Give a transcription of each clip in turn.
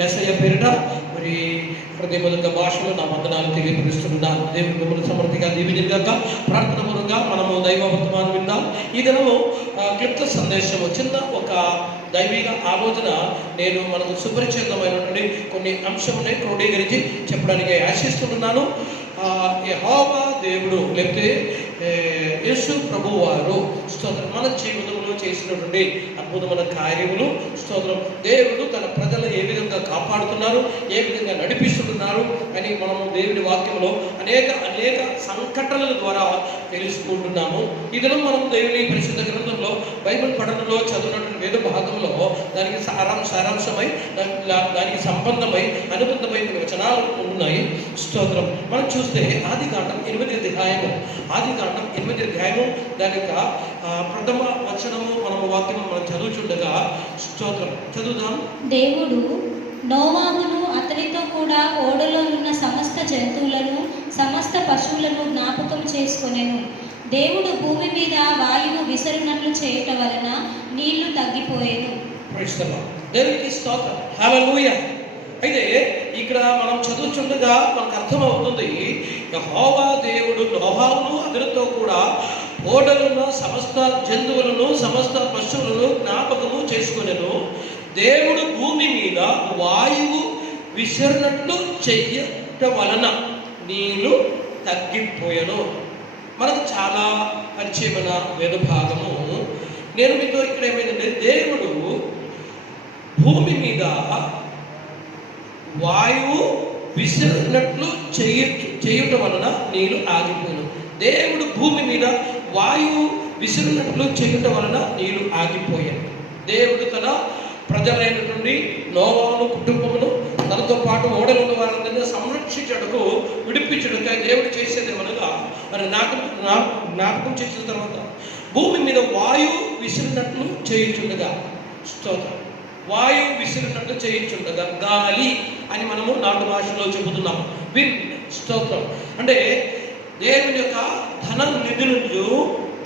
యేసయ్య పేరిట మరి ప్రతిబద్ధ భాషలో నా వందనాలు తెలియపరుస్తున్నాను. దేవుని మిమ్మల్ని సమృద్ధిగా దీవించుగాక. ప్రార్థన పూర్వకంగా మనము దైవ వర్తమానం విందాం. ఈ దినము క్లుప్త సందేశము, చిన్న ఒక దైవిక ఆలోచన నేను మనకు సుపరిచితమైనటువంటి కొన్ని అంశమునే క్రోడీకరించి చెప్పడానికి ఆశిస్తున్నాను. యెహోవా దేవుడు లేకపోతే యేసు ప్రభు వారు స్తోత్రం మన జీవితంలో చేసినటువంటి అద్భుతమైన కార్యములు స్తోత్రం. దేవుడు తన ప్రజలు ఏ విధంగా కాపాడుతున్నారు, ఏ విధంగా నడిపిస్తున్నారు అని మనము దేవుని వాక్యంలో అనేక సంఘటనల ద్వారా తెలుసుకుంటున్నాము. ఈ దినం మనం దేవుని పరిశుద్ధ గ్రంథంలో బైబిల్ పఠనంలో చదివినటువంటి వేద భాగంలో దానికి సారాంశమై దానికి సంబంధమై అనుబంధమై వచనాలు ఉన్నాయి స్తోత్రం. మనం చూస్తే ఆదికాండం 8వ అధ్యాయము దాని యొక్క ప్రథమ వచనము మనము వాక్యం మనం చదువుచుండగా స్తోత్రం చదువుదాం. దేవుడు నోవాహును అతనితో కూడా ఓడలో ఉన్న సమస్త జంతువులను సమస్త పశువులను జ్ఞాపకం చేసుకొనెను. దేవుడు భూమి మీద వాయువు విసరునట్లు చేయటం వలన నీళ్లు తగ్గిపోయేను. దేవునికి స్తోత్రం, హల్లెలూయా. అయితే ఇక్కడ మనం చదువుచుండగా మనకు అర్థమవుతుంది, యెహోవా దేవుడు నోవాహును అతనితో కూడా ఓడలున్న సమస్త జంతువులను సమస్త పశువులను జ్ఞాపకము చేసుకొనెను. దేవుడు భూమి మీద వాయువు విసరినట్లు చెయ్యటం వలన నీళ్లు తగ్గిపోయెను. మనకు చాలా పరిచయమైన వేద భాగము. నేను మీతో ఇక్కడ ఏమైందంటే, దేవుడు భూమి మీద వాయువు విసిరినట్లు చేయటం వలన నీళ్లు ఆగిపోయాను. దేవుడు భూమి మీద వాయువు విసిరినట్లు చేయటం వలన నీళ్లు ఆగిపోయాను. దేవుడు తన ప్రజలైనటువంటి నోవాహును కుటుంబమును తనతో పాటు ఓడలో ఉన్న వారందరినీ సంరక్షించడకు విడిపించడానికి దేవుడు చేసేది ఏమనగా, మరి జ్ఞాపకం చేసిన తర్వాత భూమి మీద వాయువు విసిరినట్లు చేయించుండగా స్తోత్రం. వాయువు విసిరినట్లు చేయించుండగా, గాలి అని మనము నాటు భాషలో చెబుతున్నాము, విండ్ స్తోత్రం. అంటే దేవుని యొక్క ధన నిధులను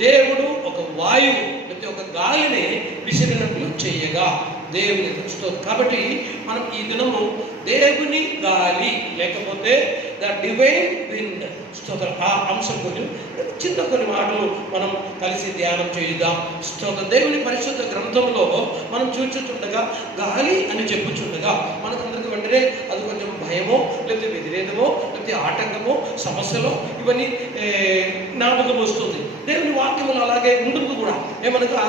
దేవుడు ఒక వాయువు లేకపోతే ఒక గాలిని విసిరినట్లు చేయగా దేవుని స్తోత్రం. కాబట్టి మనం ఈ దినము దేవుని గాలి లేకపోతే ద డివైన్ విండ్ స్తోత్రం ఆ అంశం గురించి కొన్ని మాటలు మనం కలిసి ధ్యానం చేద్దాం స్తోత్రం. దేవుని పరిశుద్ధ గ్రంథంలో మనం చూచుచుండగా గాలి అని చెప్పుచుండగా మనకందరికి వెంటనే అది కొంచెం భయమో లేకపోతే వ్యతిరేకమో లేకపోతే ఆటంకమో సమస్యలో ఇవన్నీ జ్ఞాపకం వస్తుంది. దేవుని వాక్యములు అలాగే ఉంటుంది కూడా. ఏమనగా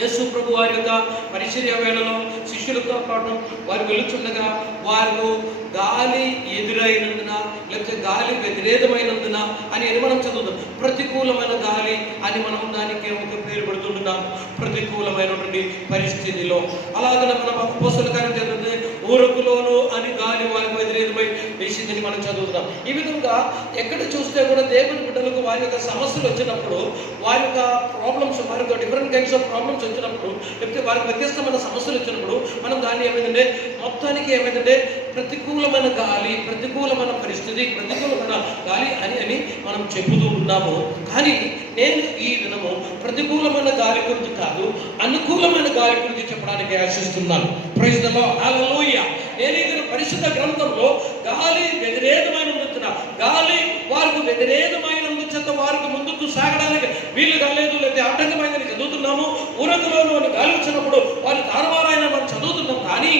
యేసు ప్రభు వారి యొక్క పరిచర్య వేళలో శిష్యులతో పాటు వారు వెళుచుండగా వారు గాలి ఎదురైనందున లేకపోతే గాలి వ్యతిరేకమైనందున అని మనం చదువుతాం. ప్రతికూలమైన గాలి అని మనం దానికి ఒక పేరు పెడుతుంటున్నాం. ప్రతికూలమైనటువంటి పరిస్థితిలో అలాగే మన అపోస్తలుల కార్యం చదివితే ఊరకులోను అని గాలి వారికి వ్యతిరేకమై వేసిందని మనం చదువుతాం. ఈ విధంగా ఎక్కడ చూస్తే కూడా దేవుని బిడ్డలకు వారి యొక్క సమస్యలు వచ్చినప్పుడు, వారి యొక్క ప్రాబ్లమ్స్, వారి యొక్క డిఫరెంట్ కైండ్స్ ఆఫ్ ప్రాబ్లమ్స్ వచ్చినప్పుడు, లేకపోతే వారికి వ్యత్యస్తమైన సమస్యలు వచ్చినప్పుడు మనం దాన్ని ఏమైందంటే మొత్తానికి ఏమైందంటే ప్రతికూలమైన గాలి, ప్రతికూలమైన పరిస్థితి, ప్రతికూలమైన గాలి అని మనం చెబుతూ ఉన్నాము. కానీ నేను ఈ దినము ప్రతికూలమైన గాలి గురించి కాదు, అనుకూలమైన గాలి గురించి చెప్పడానికి ఆశిస్తున్నాను. ప్రైజ్ ది లార్డ్, హల్లెలూయా. నేను ఈ పరిశుద్ధ గ్రంథంలో గాలి వ్యతిరేకమైనందున, గాలి వారికి వ్యతిరేకమైనందుచేత వారికి ముందుకు సాగడానికి వీలు కాలేదు, లేదా ఆటంకమైనది చదువుతున్నాము. ఊరకులోను అని గాలి వచ్చినప్పుడు వారు తారుమారైన మనం చదువుతున్నాం. కానీ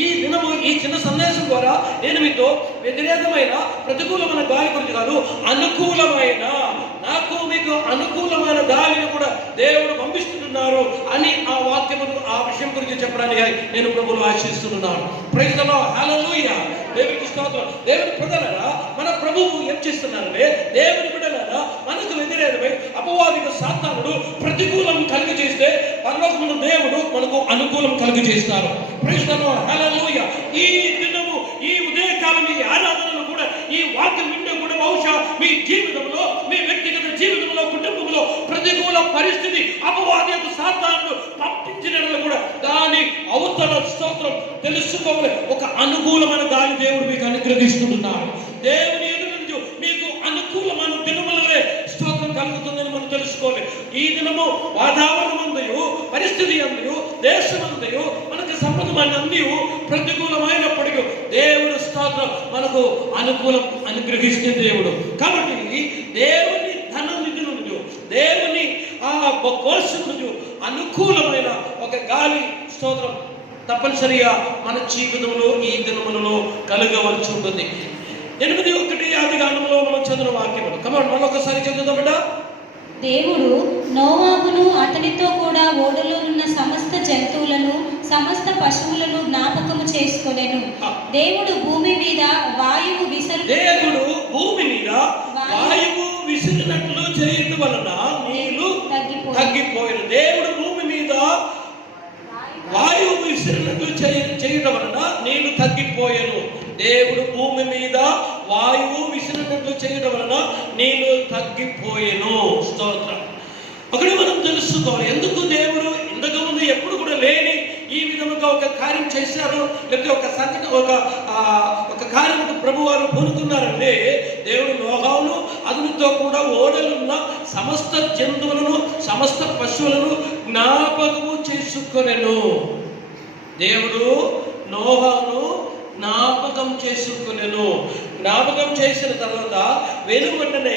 ఈ దినము ఈ చిన్న సందేశం ద్వారా నేను మీతో వ్యతిరేకమైన ప్రతికూలమైన గాలి గురించి కాదు, అనుకూలమైన, నాకు మీకు అనుకూలమైన గాలిని కూడా దేవుడు పంపిస్తున్నారు అని ఆ వాక్యమును ఆ విషయం గురించి చెప్పడానికి నేను ప్రభువును ఆశిస్తున్నాను. ప్రైజ్ ది లార్డ్, హల్లెలూయా. దేవునికి స్తోత్రం. దేవుని ప్రజలారా, మన ప్రభువు ఏం చేస్తున్నారంటే, దేవుని బిడ్డలారా మనకు వ్యతిరేకమై అపవాదిక సాతానుడు ప్రతికూలం కలిగి చేస్తే పరలోకమున దేవుడు మనకు అనుకూలం కలిగి చేస్తారు. ప్రైజ్ ది లార్డ్, హల్లెలూయా. ఈ దినము ఈ ఉదయకాలం ఈ ఆరాధనలు కూడా ఈ వాక్యం వింటే కూడా బహుశా మీ జీవితంలో, మీ వ్యక్తిగత జీవితంలో, కుటుంబంలో ప్రతికూల పరిస్థితి అపవాది యొక్క సాతానుడు పంపించిన కూడా దాని అవతల స్తోత్రం తెలుసుకోవాలి. ఒక అనుకూలమైన గాలి దేవుడు మీకు అనుగ్రహిస్తున్నాడు. దేవుని ఎదురు నుంచి మీకు అనుకూలమైన దినములనే స్తోత్రం కలుగుతుందని మనం తెలుసుకోవాలి. ఈ దినము వాతావరణం అందయు, పరిస్థితి అందయు, దేశం అందయు మనకు సంబంధమైన అన్ని ప్రతికూలమైనప్పటికీ దేవుడు స్తోత్రం మనకు అనుకూలం అనుగ్రహిస్తే దేవుడు. కాబట్టి దేవుని ధన నిధుల నుండి, దేవుని కోశం నుండి అనుకూలమైన ఒక గాలి స్తోత్రం తప్పనిసరిగా మన జీవితంలో ఈ దినములలో కలగవలసి ఉంటుంది. 8:1 ఆదికాండంలో మనం చదువు వాక్యం. కమాండ్ మళ్ళొకసారి చదువుదామట. దేవుడు నోవాహును అతనితో కూడా ఓడలో ఉన్న సమస్త జంతువులను సమస్త పశువులను జ్ఞాపకము చేసుకొనెను. దేవుడు భూమి మీద వాయువు విసిరినట్లు చేయడం వలన నీళ్లు తగ్గిపోయిన. దేవుడు భూమి మీద వాయువు విసిరినట్లు చేయడం వలన నీళ్లు తగ్గిపోయాను. దేవుడు భూమి మీద వాయువు విసిరినట్లు చేయడం వలన నీళ్లు తగ్గిపోయాను. స్తోత్రం. ఒకటి మనం తెలుసుకోవాలి, ఎందుకు దేవుడు ఇంతకుముందు ఎప్పుడు కూడా లేని ఈ విధముగా ఒక కార్యం చేశారు, లేకపోతే ఒక సంఘటన ఒక కార్యం ప్రభు వారు పూనుకున్నారంటే దేవుడు నోహాను అతనితో కూడా ఓడలున్న సమస్త జంతువులను సమస్త పశువులను జ్ఞాపకము చేసుకొనెను. దేవుడు నోహాను జ్ఞాపకం చేసుకొనెను. జ్ఞాపకం చేసిన తర్వాత వెనువెంటనే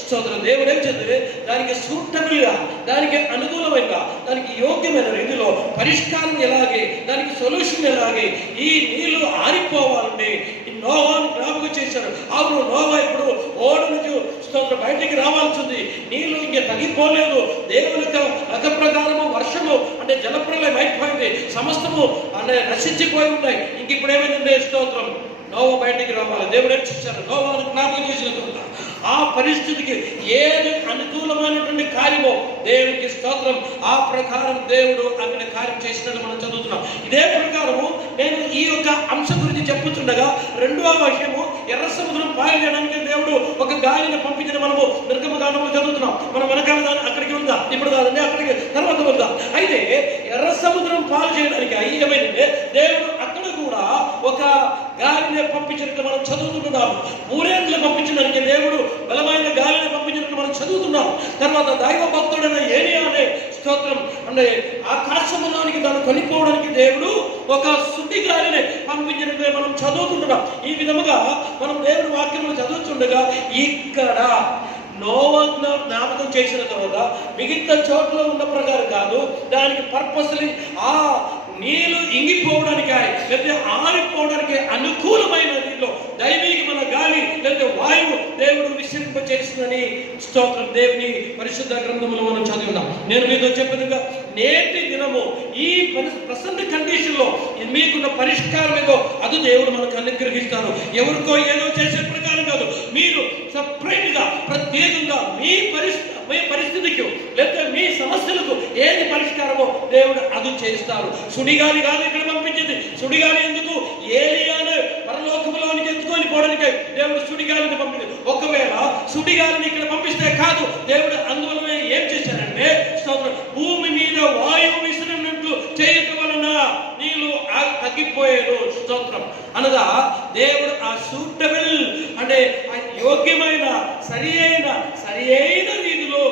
స్తోత్రం దేవుడు ఏం చేస్తే దానికి సూటబుల్గా, దానికి అనుకూలమైన, దానికి యోగ్యమైన రీతిలో పరిష్కారం ఎలాగే, దానికి సొల్యూషన్ ఎలాగే, ఈ నీళ్లు ఆరిపోవాలంటే నోవాను జ్ఞాపకం చేశారు. అవును, నోవా ఇప్పుడు ఓడ నుంచి స్తోత్రం బయటికి రావాల్సింది, నీళ్లు ఇంకా తగ్గిపోలేదు. దేవుని లెక్క ప్రకారము వర్షము అంటే జలప్రలయం అయిపోయింది, సమస్తము అంటే నశించిపోయి ఉన్నాయి. ఇంక ఇప్పుడు ఏమైందంటే స్తోత్రం నోవా బయటికి రావాలి. దేవుడు ఏం చేశారు, నోవాను జ్ఞాపకం చేసిన తర్వాత ఆ పరిస్థితికి ఏది అనుకూలమైనటువంటి కార్యమో దేవునికి స్తోత్రం, ఆ ప్రకారం దేవుడు అక్కడ కార్యం చేసినట్టు మనం చదువుతున్నాం. ఇదే ప్రకారము నేను ఈ యొక్క అంశం గురించి చెప్పుతుండగా రెండవ విషయము ఎర్ర సముద్రం పాయలు చేయడానికి దేవుడు ఒక గాలిని పంపించిన మనము నిర్గమకాండంలో చదువుతున్నాం. మనం వెనకాల అక్కడికి ఉందా, ఇప్పుడు కాదండి, అక్కడికి తర్వాత ఉందా. అయితే ఎర్ర సముద్రం పాలు చేయడానికి ఏమైందంటే దేవుడు అక్కడ కూడా ఒక గాలిని పంపించినట్టు మనం చదువుతున్నాము. ఊరేళ్ళు పంపించడానికి దేవుడు బలమైన గాలిని పంపించినట్టు మనం చదువుతున్నాం. తర్వాత దైవ భక్తుడైన ఏలియా అనే స్తోత్రం అంటే ఆకాశంలోనికి దాన్ని కొనిపోవడానికి దేవుడు ఒక సుడి గాలిని పంపించినట్టు మనం చదువుతుంటున్నాం. ఈ విధముగా మనం దేవుడి వాక్యంలో చదువుతుండగా ఇక్కడ నోవాను జ్ఞాపకం చేసిన తర్వాత మిగతా చోట్ల ఉన్న ప్రకారం కాదు, దానికి పర్పస్లీ ఆ నీళ్లు ఇంగిపోవడానికి లేకపోతే ఆరిపోవడానికి అనుకూలమైన రీతిలో దైవీకమైన గాలి లేకపోతే వాయువు దేవుడు విస్తరింప చేస్తుందని స్తోత్రం దేవుని పరిశుద్ధ గ్రంథములో మనం చదువుతాం. నేను మీతో చెప్పినగా నేటి దినము ఈ ప్రసన్న కండిషన్ లో మీకున్న పరిష్కారం ఏదో అది దేవుడు మనకు అనుగ్రహిస్తారు. ఎవరికో ఏదో చేసే ప్రకారం కాదు, మీరు సపరేట్ గా ప్రత్యేకంగా మీ పరిస్థితికి లేకపోతే మీ సమస్యలకు ఏది పరిష్కారమో దేవుడు అది చేస్తారు. సుడిగాలి కాదు ఇక్కడ పంపించింది. సుడిగాలి ఎందుకు? ఏలియాను పరలోకములోనికి ఎత్తుకొని పోవడానికి దేవుడు సుడిగాలిని పంపించింది. ఒకవేళ సుడిగాలిని ఇక్కడ పంపిస్తే కాదు, దేవుడు అందువలన ఏం చేశారంటే భూమి మీద వాయువు విసిరినట్టు చేయటం వలన నీళ్లు తగ్గిపోయాడు. స్తోత్రం అనగా దేవుడు ఆ సూటబుల్ అంటే యోగ్యమైన సరి అయిన రీతిలో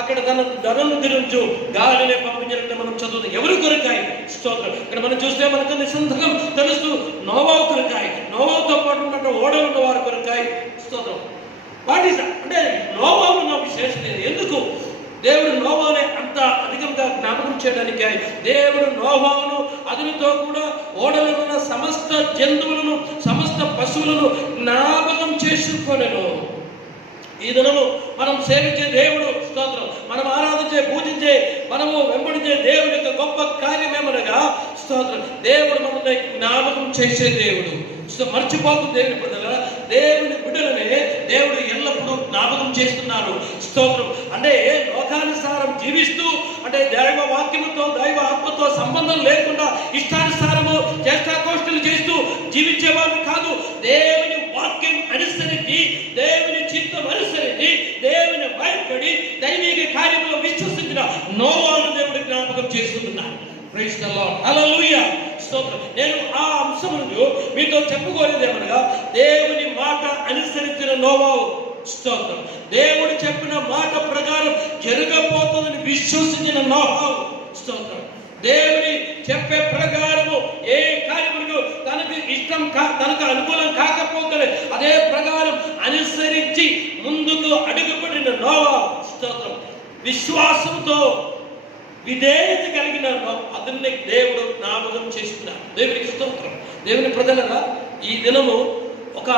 అక్కడ తన ధనను గురించి గాలిని పంపించినట్టు మనం చదువుతాం. ఎవరు కొరకాయ స్తోత్రం. ఇక్కడ మనం చూస్తే మనకు నిసందేహం తెలుస్తూ నోవాహు కొరకాయ, నోవాహుతో పాటు ఉన్నట్టు ఓడలు ఉన్న వారి కొరకాయ స్తోత్రం. వాట్ ఈస్ అంటే నోవాహు నా విశేషం లేదు. ఎందుకు దేవుడు నోవాహుని అంత అధికంగా జ్ఞాపకం చేయడానికి? దేవుడు నోవాహును అతనితో కూడా ఓడలో ఉన్న సమస్త జంతువులను సమస్త పశువులను జ్ఞాపకం చేసుకొనెను. ఈ దినము మనం సేవించే దేవుడు స్తోత్రం, మనం ఆరాధించే పూజించే మనము వెంబడించే దేవుడి యొక్క గొప్ప కార్యమేమనగా స్తోత్రం దేవుడు మనల్ని జ్ఞాపకం చేసే దేవుడు. మర్చిపోకు దేవుని బిడ్డల, దేవుని బిడ్డలనే దేవుడు ఎల్లప్పుడూ జ్ఞాపకం చేస్తున్నారు. స్తోత్రం అంటే లోకానుసారం జీవిస్తూ అంటే దైవ వాక్యముతో దైవ ఆత్మతో సంబంధం లేకుండా ఇష్టానుసారము చేష్టాకోష్ఠలు చేస్తూ జీవించేవారు కాదు. దేవుని వాక్యం అనుసరించి దేవుని చిత్తం అనుసరించి దేవుని భయపడి దైవిక కార్యంలో విశ్వసించిన నోవాను దేవుడు జ్ఞాపకం చేసుకుంటున్నాడు. ప్రైజ్ ది లార్డ్, హల్లెలూయా, స్తోత్రం. నేను ఆ అంశమును మీతో చెప్పుకోలేదు ఏమనగా దేవుని మాట అనుసరించిన నోవాహు స్తోత్రం, దేవుడు చెప్పిన మాట ప్రకారం జరగబోతుందని విశ్వసించిన నోవాహు స్తోత్రం, దేవుని చెప్పే ప్రకారము ఏ కార్యములకు తనకు ఇష్టం తనకు అనుకూలం కాకపోతే అదే ప్రకారం అనుసరించి ముందుకు అడుగుపడిన నోవా స్తోత్రం విశ్వాసంతో విధేయత కలిగిన అతన్ని దేవుడు జ్ఞాపకం చేసుకున్నాడు. దేవునికి స్తోత్రం. దేవుని ప్రజలరా, ఈ దినము ఒక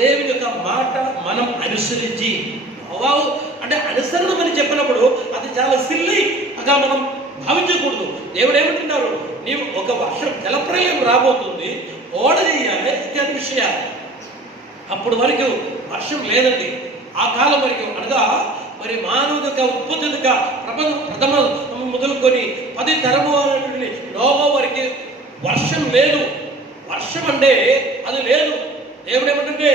దేవుని యొక్క మాట మనం అనుసరించి అంటే అనుసరణమని చెప్పినప్పుడు అది చాలా సిల్లీగా మనం భావించకూడదు. దేవుడు ఏమంటున్నారు, నీవు ఒక వర్షం జలప్రలయం రాబోతుంది, ఓడ చేయాలి ఇత్యాది విషయాలు. అప్పుడు వరకు వర్షం లేదండి. ఆ కాలం వరకు అనగా మరి మానవుడిగా ఉత్పత్తిగా ప్రథమ మొదలుకొని 10 తరము అనేటువంటి నోవా వరకు వర్షం లేదు. వర్షం అంటే అది లేదు. దేవుడు ఏమంటే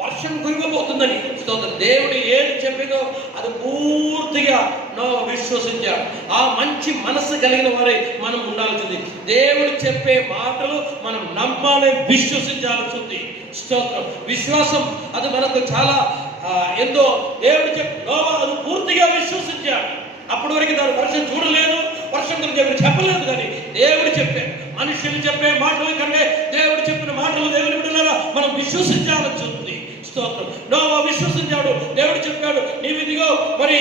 వర్షం కురిగిపోతుందని స్తోత్రం. దేవుడు ఏది చెప్పిందో అది పూర్తిగా నోవా విశ్వసించాడు. ఆ మంచి మనస్సు కలిగిన వారే మనం ఉండాల్సింది. దేవుడు చెప్పే మాటలు మనం నమ్మాలి, విశ్వసించాల్సి ఉంది. స్తోత్రం. విశ్వాసం అది మనకు చాలా ఎంతో దేవుడు నోవా అది పూర్తిగా విశ్వసించాడు. అప్పటి వరకు దాని వర్షం చూడలేదు, వర్షం గురించి దేవుడు చెప్పలేదు. కానీ దేవుడు చెప్పాడు. మనుషులు చెప్పే మాటల కంటే దేవుడు చెప్పిన మాటలు దేవుని బిడ్డలారా మనం విశ్వసించాల్సి ఉంది. స్తోత్రం. నోవా విశ్వసించాడు. దేవుడు చెప్పాడు, నీవు ఇదిగో మరి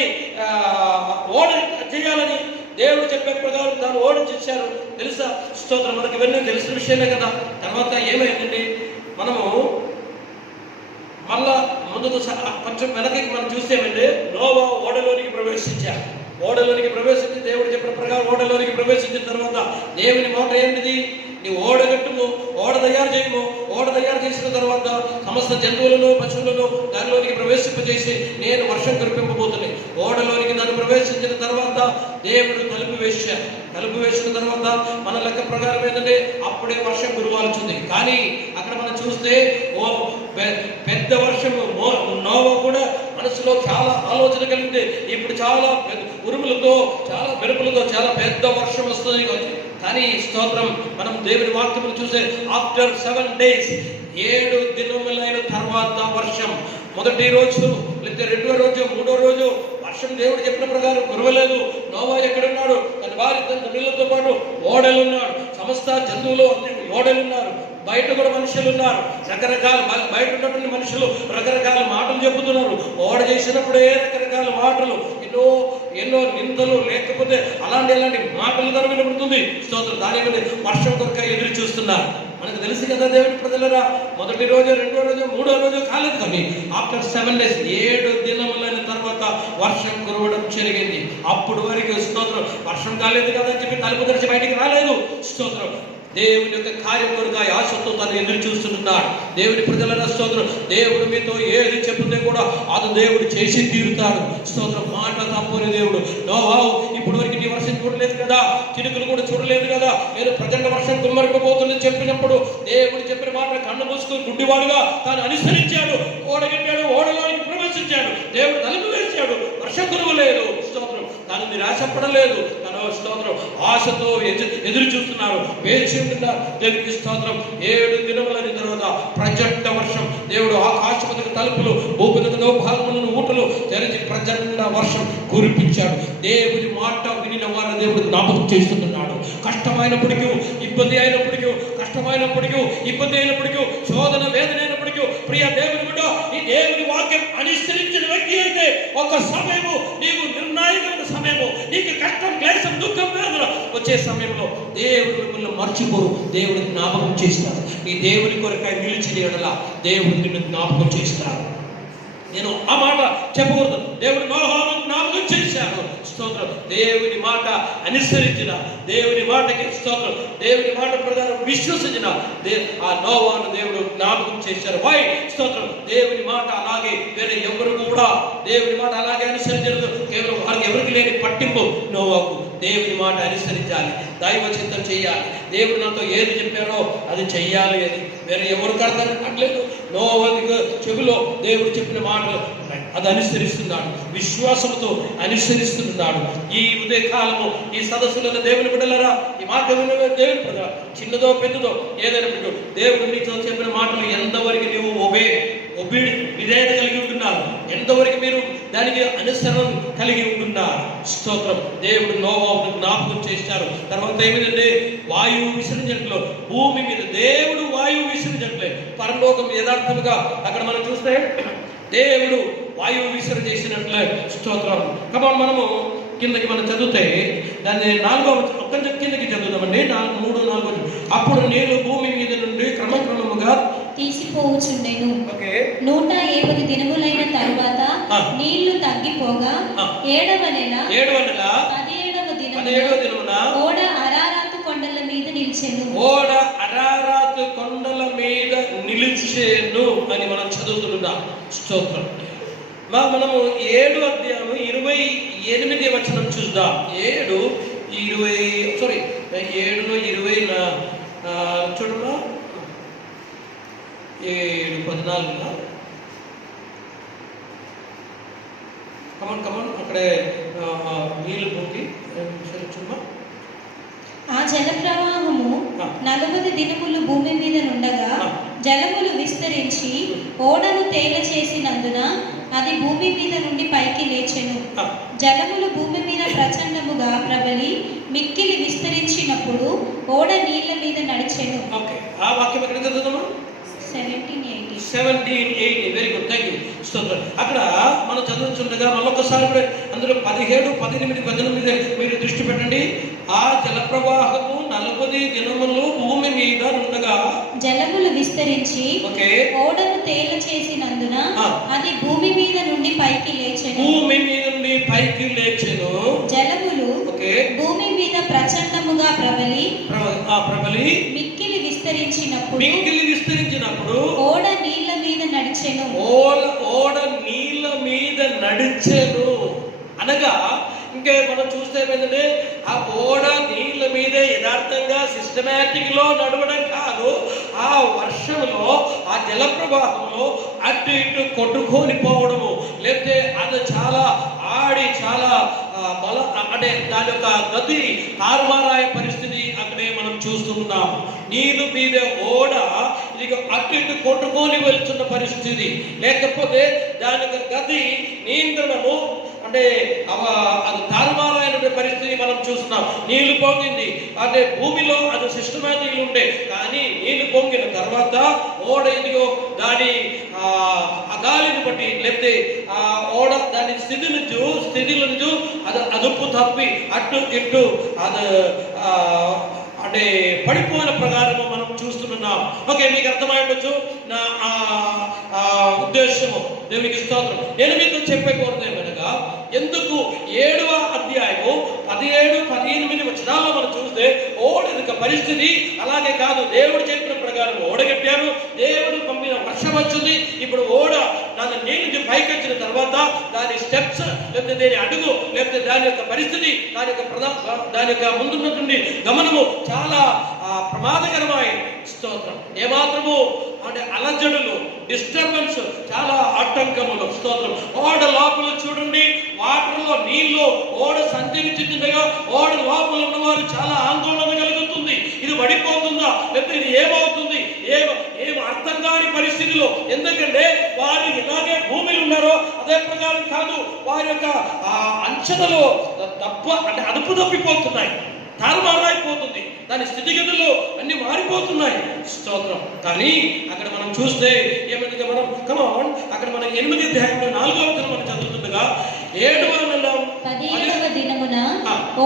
ఓడ చేయాలని దేవుడు చెప్పే ప్రకారం తాను ఓడ చేశారు. తెలుసా స్తోత్రం. మనకి ఇవన్నీ తెలిసిన విషయమే కదా. తర్వాత ఏమైందండి, మనము మళ్ళా ముందుకు కొంచెం వెనక్కి మనం చూస్తేమంటే నోవా ఓడలోనికి ప్రవేశించారు. ఓడలోనికి ప్రవేశించి దేవుడు చెప్పిన ప్రకారం ఓడలోనికి ప్రవేశించిన తర్వాత దేవుని మాట ఏంటిది, నీ ఓడ కట్టుము, ఓడ తయారు చేయము. ఓడ తయారు చేసిన తర్వాత సమస్త జంతువులను పశువులను దానిలోనికి ప్రవేశింపజేసి నేను వర్షం కురిపింపబోతున్నాయి. ఓడలోనికి దాన్ని ప్రవేశించిన తర్వాత దేవుడు తలుపు వేశారు. తలుపు వేసిన తర్వాత మన లెక్క ప్రకారం ఏంటంటే అప్పుడే వర్షం కురవాల్సింది. కానీ అక్కడ మనం చూస్తే పెద్ద వర్షము. నోవా కూడా మనసులో చాలా ఆలోచన కలిగింది. ఇప్పుడు చాలా ఉరుములతో చాలా మెరుపులతో చాలా పెద్ద వర్షం వస్తుంది. కానీ స్తోత్రం, మనం దేవుని వాక్యములు చూస్తే ఆఫ్టర్ 7 days 7 దినములైన తర్వాత వర్షం. మొదటి రోజు లేకపోతే 2వ రోజు 3వ రోజు వర్షం దేవుడు చెప్పిన ప్రకారం కురవలేదు. నోవా ఎక్కడున్నాడు, తన వారి తన పిల్లలతో పాటు ఓడలున్నాడు. సమస్త జంతువులు ఓడలున్నారు. బయట కూడా మనుషులు ఉన్నారు. రకరకాల బయట ఉన్నటువంటి మనుషులు రకరకాల మాటలు చెబుతున్నారు. ఓడ చేసినప్పుడే రకరకాల మాటలు, ఎన్నో నిందలు, లేకపోతే అలాంటి మాటలు ధర వినబడుతుంది. స్తోత్రం. దాని మీద వర్షం కొరక ఎదురు చూస్తున్నారు. మనకు తెలుసు కదా దేవుని ప్రజలరా, మొదటి రోజు 2వ రోజు 3వ రోజు కాలేదు. కానీ ఆఫ్టర్ 7 days 7 దినములైన తర్వాత వర్షం కురవడం జరిగింది. అప్పుడు వరకు స్తోత్రం వర్షం కాలేదు కదా అని చెప్పి తలుపు తెరిచి బయటికి రాలేదు. స్తోత్రం. దేవుని యొక్క కార్యం కొరకు ఆశతో తను ఎదురు చూస్తున్నాడు. దేవుని ప్రజల స్తోత్రం. దేవుడు మీతో ఏది చెప్తే కూడా అది దేవుడు చేసి తీరుతాడు. స్తోత్రం. మాట తప్పని దేవుడు. నోవా ఇప్పుడు వరకు నీ వర్షం చూడలేదు కదా, చినుకులు కూడా చూడలేదు కదా, నేను ప్రచండ వర్షం కుమ్మరిపోతుందని చెప్పినప్పుడు దేవుడు చెప్పిన మాట కన్ను మూసుకుని గుడ్డివాడుగా తాను అనుసరించాడు. ఓడగట్టాడు, ఓడలోనికి ప్రవేశించాడు. దేవుడు తలుపు వేశాడు, వర్షం కురవలేదు. స్తోత్రం. తాను నిరాశపడలేదు. తన స్తోత్రం ఆశతో ఎదురు చూస్తున్నారు, వేచి ఉంటున్నారు. దేవునికి స్తోత్రం. 7 దినములైన తర్వాత ప్రచండ వర్షం. దేవుడు ఆకాశపతికి తలుపులు, భూపతిలో భాగములను ఊటలు తెరిచి ప్రచండ వర్షం కురిపించాడు. దేవుని మాట వినిన వారు దేవుడు జ్ఞాపకం చేస్తున్నాడు. కష్టమైనప్పటికీ, ఇబ్బంది అయినప్పటికీ, కష్టమైనప్పటికీ, ఇబ్బంది అయినప్పటికీ, శోధన వేదన అయినప్పటికీ, ప్రియ దేవుని బిడ్డ, ఈ దేవుని వాక్యం అనుసరించిన వ్యక్తి అయితే ఒక సమయము నీవు నిర్ణాయకమైన సమయము, నీకు కష్టం, క్లేశం, దుఃఖం, వేదన వచ్చే సమయంలో దేవుడు మిమ్మల్ని మర్చిపోరు. దేవుడు జ్ఞాపకం చేస్తారు. ఈ దేవుని కొరకై నిలిచిన ఎడల దేవుడు నిన్ను జ్ఞాపకం చేస్తారు. నేను ఆ మాట చెప్పకూడదు. దేవుడు నోవాను జ్ఞాపకం చేశాడు. స్తోత్రం. దేవుని మాట అనుసరించిన, దేవుని మాటకి స్తోత్రం, దేవుని మాట ప్రకారం విశ్వసించిన ఆ నోవాను దేవుడు జ్ఞాపకం చేశారు. వై స్తోత్రం. దేవుని మాట అలాగే వేరే ఎవరు కూడా దేవుని మాట అలాగే అనుసరించలేదు. కేవలం వారికి ఎవరికి లేని పట్టింపు నోవాకు. దేవుని మాట అనుసరించాలి, దైవ చిత్తం చేయాలి. దేవుడు నాతో ఏది చెప్పారో అది చెయ్యాలి అని వేరే ఎవరికి అర్థం కావట్లేదు. నోవాకు చెవిలో దేవుడు చెప్పిన మాటలు అది అనుసరిస్తున్నాడు, విశ్వాసంతో అనుసరిస్తున్నాడు. ఈ ఉదయకాలము ఈ సదస్సులలో దేవుని బిడ్డలారా, ఈ మాట దేవుని బిడ్డ చిన్నదో పెద్దదో ఏదైనా దేవుడు నీతో చెప్పిన మాటలు ఎంతవరకు నీవు విధేయత కలిగి ఉంటున్నావు. ఎంతవరకు మీరు దానికి అనుసరణ కలిగి ఉంటున్నారు? స్తోత్రం. దేవుడు నోవాహును జ్ఞాపకం చేశారు. తర్వాత ఏమిటంటే వాయువు విసరించట్లో, భూమి మీద దేవుడు వాయువు విసరించట్లే. పరలోకం యథార్థముగా అక్కడ మనం చూస్తే దేవుడు వాయువు విసర చేసినట్లే. స్తోత్రం. కాబట్టి మనము కిందకి మనం చదివితే దాన్ని 4వ ఒక్క కిందకి చదువుతామండి. 3, 4. అప్పుడు నీళ్లు భూమి మీద నుండి క్రమక్రమముగా తీసిపోవచ్చుండెను. 170 దినములైన తరువాత నీళ్లు తగ్గిపోగా 7వ నెల 17వ దినమున ఓడ అరారాతు కొండల మీద నిలిచెను. ఓడ అరారాతు కొండల మీద నిలిచెను అని మనం చదువుతున్నాం. స్తోత్రం. మనము 7వ అధ్యాయం 28వ వచనం చూద్దాం. 7:20 చూడమ్మా. 7:14 కమన్ అక్కడే నీళ్ళు పోకి చూడమ్మా. ఆ జల ప్రవాహము 40 దినములు భూమి మీద నుండగా జలములు విస్తరించి ఓడను తేల చేసినందున అది భూమి మీద నుండి పైకి లేచెను. జలములు భూమి మీద ప్రచండముగా ప్రబలి మిక్కిలి విస్తరించినప్పుడు ఓడ నీళ్ల మీద నడిచెను. ఆ వాక్యం ఎక్కడ చదువుతామా? 17:18. Very good, thank you. స్తోత్రం. అక్కడ మనం చదువుతుండగా మళ్ళొకసారి కూడా అందులో 17, 18, 19 మీరు దృష్టి పెట్టండి. ఆ జల ప్రవాహము 40 దినములు భూమి మీద ఉండగా జలములు విస్తరించి ఓడను తేల చేసినందున అది భూమి మీద నుండి పైకి లేచెను. భూమి మీద నుండి పైకి లేచెను. జలములు భూమి మీద ప్రచండముగా ప్రబలి మిక్కిలి విస్తరించినప్పుడు ఓడ నీళ్ల మీద నడిచెను. ఓడ నీళ్ల మీద నడిచెను అనగా ఇంకే మనం చూస్తే ఏంటంటే ఆ ఓడ నీళ్ళ మీదే యథార్థంగా సిస్టమేటిక్ లో నడవడం కాదు, ఆ వర్షంలో ఆ జల ప్రవాహంలో అటు ఇటు కొట్టుకొని పోవడము, లేకపోతే అది చాలా ఆడి చాలా బల అంటే దాని యొక్క గతి తారుమారాయ పరిస్థితి అక్కడే మనం చూస్తున్నాం. నీళ్ళు మీద ఓడ ఇది అటు ఇటు కొట్టుకొని వెళ్తున్న పరిస్థితి, లేకపోతే దాని యొక్క గతి నియంత్రణము అంటే అది తారుమారైన పరిస్థితి మనం చూస్తున్నాం. నీళ్లు పొంగింది అంటే భూమిలో అది సిస్టమేటిక్ ఉండే, కానీ నీళ్లు పొంగిన తర్వాత ఓడ ఇదిగో దాని ఆ గాలిని బట్టి లేకపోతే ఆ ఓడ దాని స్థితిలో నుంచి అది అదుపు తప్పి అటు ఇటు అది అంటే పడిపోయిన ప్రకారము మనం చూస్తున్నాం. ఓకే, మీకు అర్థమై ఉండొచ్చు నా ఉద్దేశము. దేవునికి స్తోత్రం. నేను మీతో చెప్పే కోరుతాను కనుక ఎందుకు 7వ అధ్యాయము 17, 18 వచనాల్లో మనం చూస్తే ఓడ పరిస్థితి అలాగే కాదు. దేవుడు చెప్పిన ప్రకారం ఓడ కట్టారు, దేవుడు పంపిన వర్షం వచ్చింది. ఇప్పుడు ఓడ దాని నీళ్ళు పైకి వచ్చిన తర్వాత దాని స్టెప్స్ లేకపోతే దాని అడుగు లేకపోతే దాని యొక్క పరిస్థితి దాని యొక్క ముందున్నటువంటి గమనము చాలా ప్రమాదకరమైన. స్తోత్రం. ఏమాత్రము అంటే అలజడులు, డిస్టర్బెన్స్, చాలా ఆటంకములు. స్తోత్రం. ఓడ లోపల చూడండి, వాటర్లో నీళ్ళు ఓడ సంచరించుతుండగా ఓడ లోపల ఉన్నవారు చాలా ఆందోళన కలుగుతుంది. ఇది పడిపోతుందా లేకపోతే ఇది ఏమవుతుంది ఏం అర్థం కాని పరిస్థితిలో. ఎందుకంటే వారు ఎలాగే భూమిలో ఉన్నారో అదే ప్రకారం కాదు, వారి యొక్క అంచనలో అంటే అదుపు తప్పిపోతున్నాయి, తారుమారైపోతుంది, దాని స్థితిగతులు అన్ని మారిపోతున్నాయి. స్తోత్రం. కానీ అక్కడ మనం చూస్తే ఏమైంది మనం అక్కడ మనం 8వ అధ్యాయంలో 4వ వచనం మనం చదువుతుండగా 7వ నెల 17వ దినమున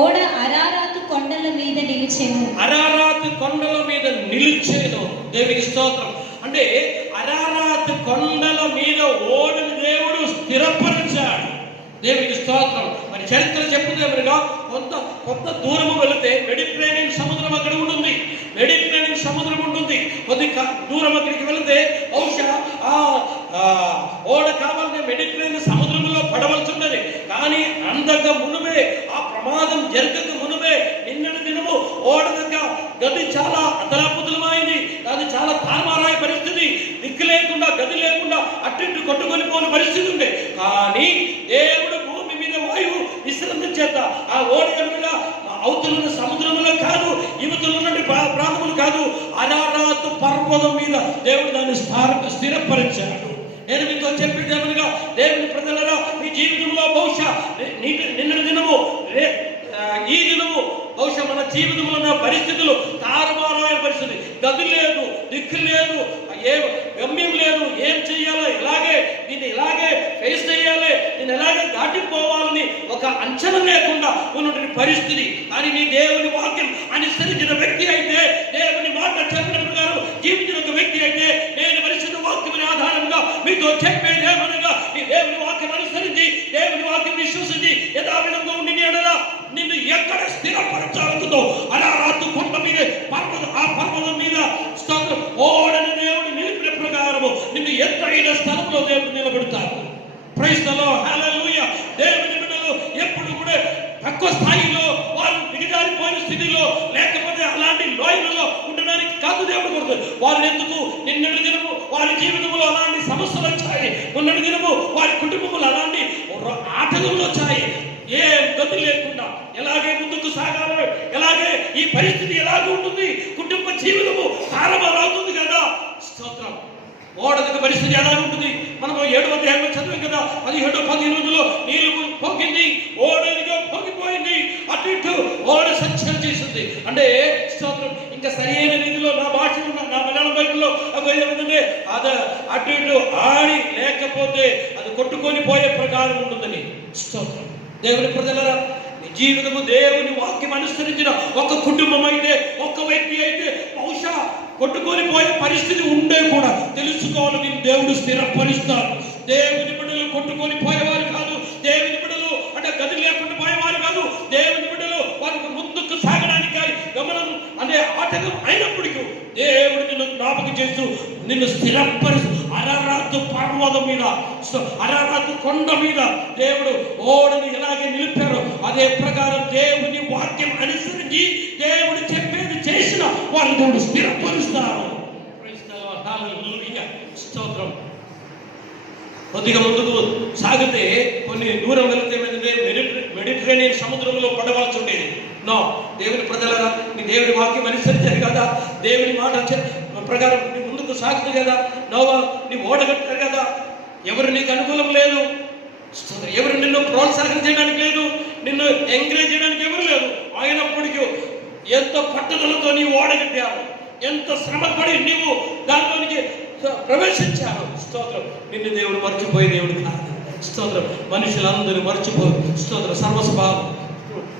ఓడ అరారాతు కొండల మీద నిలిచెను. అరారాతు కొండల మీద నిలిచెను. దేవునికి స్తోత్రం. అంటే అరారాతు కొండల మీద ఓడను దేవుడు స్థిరపరిచాడు. దేవునికి స్తోత్రం. మరి చరిత్ర చెప్పుదేమనగా కొంత దూరము వెళితే మెడిటరేనియన్ సముద్రం అక్కడ ఉంటుంది. మెడిటరేనియన్ సముద్రం ఉంటుంది. కొద్ది దూరం అక్కడికి వెళితే బహుశా ఓడ కావాలంటే మెడిటరేనియన్ సముద్రంలో పడవలసి ఉన్నది. కానీ అంతగా మునుమే ఆ ప్రమాదం జరగక మునుమే నిన్నటి దినము ఓడ దగ్గర గది చాలా అతలాపుతలమైంది. అది చాలా తారుమారాయ పరిస్థితి, దిక్కు లేకుండా గది లేకుండా అటు కొట్టుకొని పోయిన పరిస్థితి ఉండే. కానీ దేవుడు భూమి మీద వాయువు విశ్రాంతి చేత ఆ ఓడ కనుక అవతలున్న సముద్రంలో కాదు, యువతులున్నటువంటి ప్రాంతములు కాదు, అరారాతు పర్వతం మీద దేవుడు దాన్ని స్థిరపరిచాడు. నేను మీతో చెప్పేదేమనగా దేవుని గది లేదు, దిక్కు లేదు, ఏ గమ్యం లేదు, ఏం చెయ్యాలో, దీన్ని ఇలాగే ఫేస్ చేయాలి, దీన్ని ఎలాగే దాటిపోవాలని ఒక అంచనా లేకుండా ఉన్నటువంటి పరిస్థితి. అని నీ దేవుని వాక్యం అనుసరించిన వ్యక్తి అయితే, దేవుని మాట చెప్పిన ప్రకారం జీవించిన ఒక వ్యక్తి అయితే, నేను పరిశుద్ధ వాక్యం ఆధారంగా మీతో చెప్పేది ఏమనగా, ఈ దేవుని వాక్యం అనుసరించి, దేవుని వాక్యం విశ్వసించి యథావిధంగా ఉండి నిన్ను ఎక్కడ స్థిరపరచాలనుకుందో అరారాతు కొండ మీద ఆ పర్వతం మీద ఓడని దేవుడు నిలిపిన ప్రకారము నిన్ను ఎత్తైన స్థలంలో దేవుడు నిలబెడతారు. ప్రైజ్ ది లార్డ్, హల్లెలూయా. దేవుని బిడ్డలు ఎప్పుడు కూడా తక్కువ స్థాయిలో, వారు దిగజారిపోయిన స్థితిలో, లేకపోతే అలాంటి లోయలలో ఉండడానికి కాదు దేవుడు కోరుతాడు. వారు ఎందుకు నిన్నటి దినము వారి జీవితంలో అలాంటి సమస్యలు వచ్చాయి, మొన్నటి దినము వారి కుటుంబంలో అలాంటి ఆటలు వచ్చాయి. ఏ గతి లేకుండా ఎలాగే ముందుకు సాగాలి, ఎలాగే ఈ పరిస్థితి ఎలాగే ఉంటుంది, కుటుంబ జీవితము తారుమారవుతుంది కదా. స్తోత్రం. ఓడక పరిస్థితి ఎలా ఉంటుంది? మనం 7వ అధ్యాయంలో చదివాం కదా, 17-18 నీళ్లు పోగింది, ఓడగా పోగిపోయింది, అటు ఇటు ఓడ సంచారం చేసింది. అంటే స్తోత్రం, ఇంకా సరైన రీతిలో నా భాషలో, నా మలయాళం బైబిల్లో ఏమిటంటే అది అటు ఇటు ఆడి లేకపోతే అది కొట్టుకొని పోయే ప్రకారం ఉంటుందని. స్తోత్రం. దేవుని ప్రజలారా, నీ జీవితము దేవుని వాక్యం అనుసరించిన ఒక కుటుంబం అయితే, ఒక వ్యక్తి అయితే బహుశా కొట్టుకొని పోయే పరిస్థితి ఉండే కూడా తెలుసుకోవాలని దేవుడు స్థిరపరుస్తాడు. దేవుని బిడ్డలు కొట్టుకొని పోయేవారు కాదు, దేవుని బిడ్డలు అంటే గది లేకుండా పోయేవారు కాదు, దేవుని బిడ్డలు వారికి ముందుకు సాగడానికి గమనం అనే ఆటకం అయినప్పటికీ దేవుడు నిన్ను జ్ఞాపకం చేస్తూ నిన్ను స్థిరపరుస్తూ అరారాతు పర్వతం మీద, అరారాతు కొండ మీద దేవుడు ఓడని ఎలాగే నిలిపారో అదే ప్రకారం దేవుని వాక్యం అనుసరించి దేవుడు చెప్పేది చేసిన వారు దేవుడు స్థిరపరుస్తారు. స్తోత్రం. కొద్దిగా ముందుకు సాగితే కొన్ని దూరం వెళితే మెడిటరేనియన్ సముద్రంలో పడవలసి ఉండేది. నో, దేవుని ప్రజలారా, నీ దేవుని వాక్యం అనుసరించారు కదా, దేవుని మాట ప్రకారం నీ ముందుకు సాగుతుంది కదా, నోవా నీ ఓడగట్టారు కదా, ఎవరు నీకు అనుకూలం లేదు, ఎవరు నిన్ను ప్రోత్సాహం చేయడానికి లేదు, నిన్ను ఎంకరేజ్ చేయడానికి ఎవరు లేదు. అయినప్పటికీ ఎంత పట్టుదలతో నీవు ఓడగట్టావు, ఎంత శ్రమపడి నీవు దానిలోనికి ప్రవేశించావు. స్తోత్రం. నిన్ను దేవుడు మర్చిపోయే దేవుడు కాదు. స్తోత్రం. మనుషులందరూ మర్చిపోయి స్తోత్రం సర్వస్వభావం,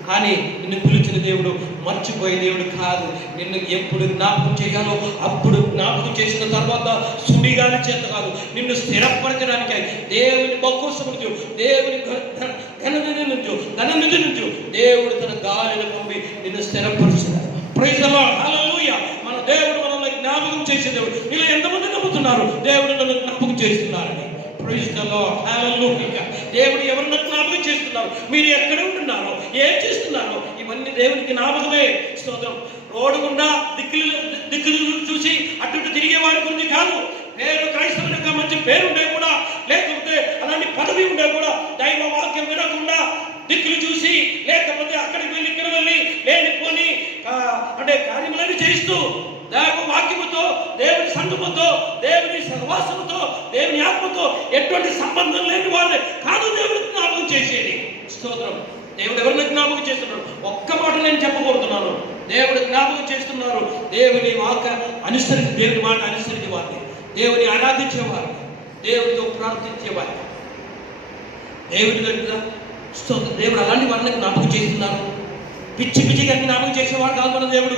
కానీ నిన్ను పిలిచిన దేవుడు మర్చిపోయే దేవుడు కాదు. నిన్ను ఎప్పుడు జ్ఞాపకం చేయాలో అప్పుడు జ్ఞాపకం చేసిన తర్వాత సుడిగాలి చేత కాదు, నిన్ను స్థిరపరచడానికి దేవుని బహుకోసము నుంచి, దేవుని ధననిధి నుంచి దేవుడు తన గాలిని పంపి నిన్ను స్థిరపరుచున్నాడు. ప్రైజ్ ది లార్డ్, హల్లెలూయా. మన దేవుడు మనల్ని జ్ఞాపకం చేసే దేవుడు. ఇలా ఎంతమంది నమ్ముతున్నారు దేవుడు నన్ను జ్ఞాపకం చేస్తున్నారని? ప్రైజ్ ది లార్డ్, హల్లెలూయా. దేవుడు ఎవరిని జ్ఞాపకం చేస్తున్నారు? మీరు ఎక్కడ ఉంటున్నారో, ఏం చేస్తున్నారో, ఇవన్నీ దేవునికి జ్ఞాపకమే. స్తోత్రం. రోడ్డు గుండా దిక్కులు చూసి అటు ఇటు తిరిగే వారి గురించి కాదు, పేరు క్రైస్తవునిగా మంచి పేరు ఉండే కూడా, లేకపోతే అలాంటి పదవి ఉండే కూడా దైవ వాక్యం వినకుండా దిక్కులు చూసి, లేకపోతే అక్కడికి వెళ్ళి ఇక్కడ వెళ్ళి లేనిపోని అంటే కార్యములను చేస్తూ దైవ వాక్యముతో, దేవుని సంఘముతో, దేవుని సహవాసముతో, దేవుని ఆత్మతో ఎటువంటి సంబంధం లేని వాళ్ళే కాదు దేవుడికి జ్ఞాపకం చేసేది. స్తోత్రం. దేవుడు ఎవరిని జ్ఞాపకం చేస్తున్నారు? ఒక్క మాట నేను చెప్పబోతున్నాను. దేవుడు జ్ఞాపకం చేస్తున్నారు దేవుని వాక్య అనుసరించి, దేవుని మాట అనుసరించి వారిని, దేవుని ఆరాధించేవారు, దేవుడితో ప్రార్థించేవారు, దేవుడి దగ్గర స్తోత్రం. దేవుడు అలాంటి వారిని జ్ఞాపకం చేస్తున్నారు. పిచ్చి పిచ్చిగా జ్ఞాపకం చేసేవాడు కాదు మన దేవుడు.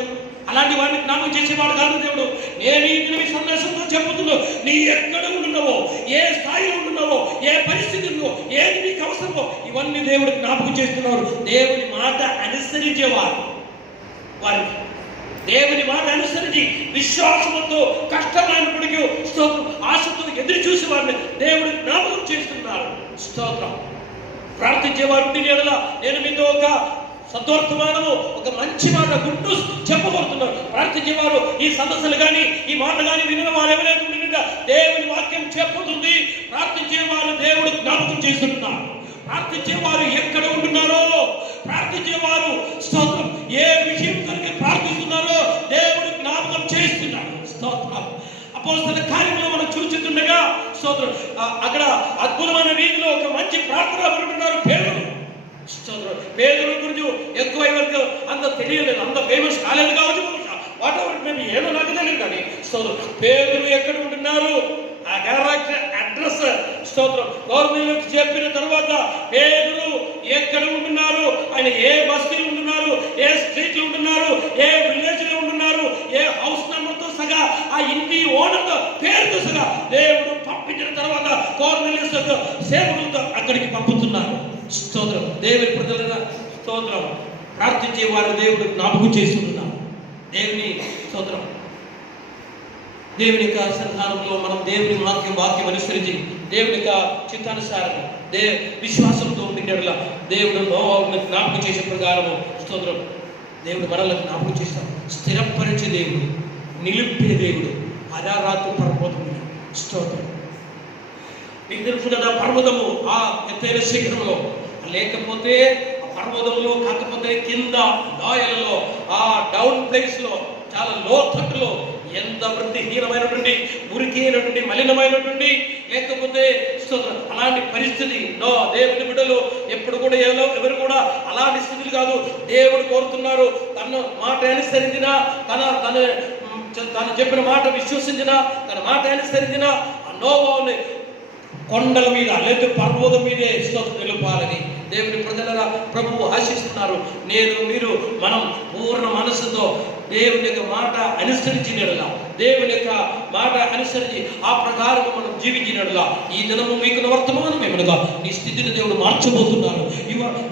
అలాంటి వాడిని జ్ఞాపకం చేసేవాడు కాదు దేవుడు. నేను ఈ దిన సందేశంతో చెబుతున్నావు, నీ ఎక్కడ ఉంటున్నావో, ఏ స్థాయిలో ఉంటున్నావో, ఏ పరిస్థితుల్లో ఏది నీకు అవసరమో ఇవన్నీ దేవుడు జ్ఞాపకం చేస్తున్నారు. దేవుని మాట అనుసరించేవారు, వారికి దేవుని మాట అనుసరించి విశ్వాసంతో కష్టమైనప్పటికీ స్తోత్రం ఆశతో ఎదురు చూసే వారిని దేవుడు జ్ఞాపకం చేస్తున్నారు. స్తోత్రం. ప్రార్థించేవారు నేను మీతో ఒక సత్వర్తమానము, ఒక మంచి మాట గుడ్డు చెప్పబడుతున్నారు. ప్రార్థించేవారు ఈ సమస్యలు కానీ ఈ మాట కానీ వినిన వారు ఎవరైతే ఉండినా దేవుని వాక్యం చెప్పుతుంది. ప్రార్థించేవారు దేవుడు జ్ఞాపకం చేస్తున్నారు. ప్రార్థించేవారు ఎక్కడ ఉంటున్నారో, ప్రార్థించేవారు స్తోత్రం ఏ విషయం కొరకు ప్రార్థిస్తున్నారో దేవుడు జ్ఞాపకం చేస్తున్నారు. స్తోత్రం. అపోస్తల కార్యంలో మనం చూస్తుండగా స్తోత్రం అక్కడ అద్భుతమైన రీతిలో ఒక మంచి ప్రార్థన ఉంటున్నారు పేదలు. పేదల గురించి ఎక్కువ వరకు అంత తెలియలేదు, అంత ఫేమస్ కాలేదు కావచ్చు, వాట్ ఎవర్ మేబీ ఏదో నాకు తెలియదు కానీ స్తోత్రం. పేదలు ఎక్కడ ఉంటున్నారు, ఆ క్యారెక్టర్ అడ్రస్ స్తోత్రం గవర్నమెంట్ చెప్పిన తర్వాత పేదలు ఎక్కడ ఉంటున్నారు, ఆయన ఏ బస్తీలు ఉంటున్నారు, ఏ స్ట్రీట్లు ఉంటున్నారు, ఏ విలేజ్ లో ఉంటున్నారు, ఏ హౌస్ నెంబర్ తో సగా ఆ ఇంటి ఓనర్తో పేరుతో సగా దేవుడు పంపించిన తర్వాత గవర్నమెంట్ సేవకులతో అక్కడికి పంపుతున్నారు. స్తోత్రం. దేవుని ప్రజల స్తోత్రం. ప్రార్థించే వారు దేవుడు జ్ఞాపకం చేస్తున్నారు. దేవుని స్తోత్రం. దేవుని యొక్క సన్నిధానంలో మనం దేవుని వాక్యం అనుసరించి దేవుని యొక్క చిత్తానుసారం విశ్వాసంతో ఉండినట్ల దేవుడు నోవాహును జ్ఞాపకం చేసే ప్రకారము స్తోత్రం దేవుడు మనల్ని జ్ఞాపకం చేస్తాం. స్థిరపరిచే దేవుడు, నిలిపే దేవుడు. అరారాతు పర్వతం స్తోత్రం. మీకు తెలుసు కదా, పర్వతము ఆ ఎత్తైన శిఖరంలో లేకపోతే పర్వతంలో కాకపోతే కింద లోయలలో ఆ డౌన్ ప్లేస్ లో చాలా లోతట్టులో ఎంత వృత్తిహీనమైనటువంటి మురికైనటువంటి మలినమైనటువంటి లేకపోతే అలాంటి పరిస్థితి దేవుని బిడ్డలు ఎప్పుడు కూడా ఎవరు కూడా అలాంటి స్థితులు కాదు. దేవుడు కోరుతున్నారు, తన మాట అనుసరించిన తను చెప్పిన మాట విశ్వసించిన తన మాట అనుసరించిన ఆ నోవాహుని కొండల మీద లేదా పర్వతం మీదే స్తోత్రం నిలుపాలని దేవుని ప్రజలరా ప్రభువు ఆశిస్తున్నారు. మీరు మనం పూర్ణ మనసుతో దేవుని యొక్క మాట అనుసరించినట్లా, దేవుని యొక్క మాట అనుసరించి ఆ ప్రకారం మనం జీవించినట్లా ఈ దినము మీకు వర్తమానం ఏమనగా నీ స్థితిని దేవుడు మార్చబోతున్నారు.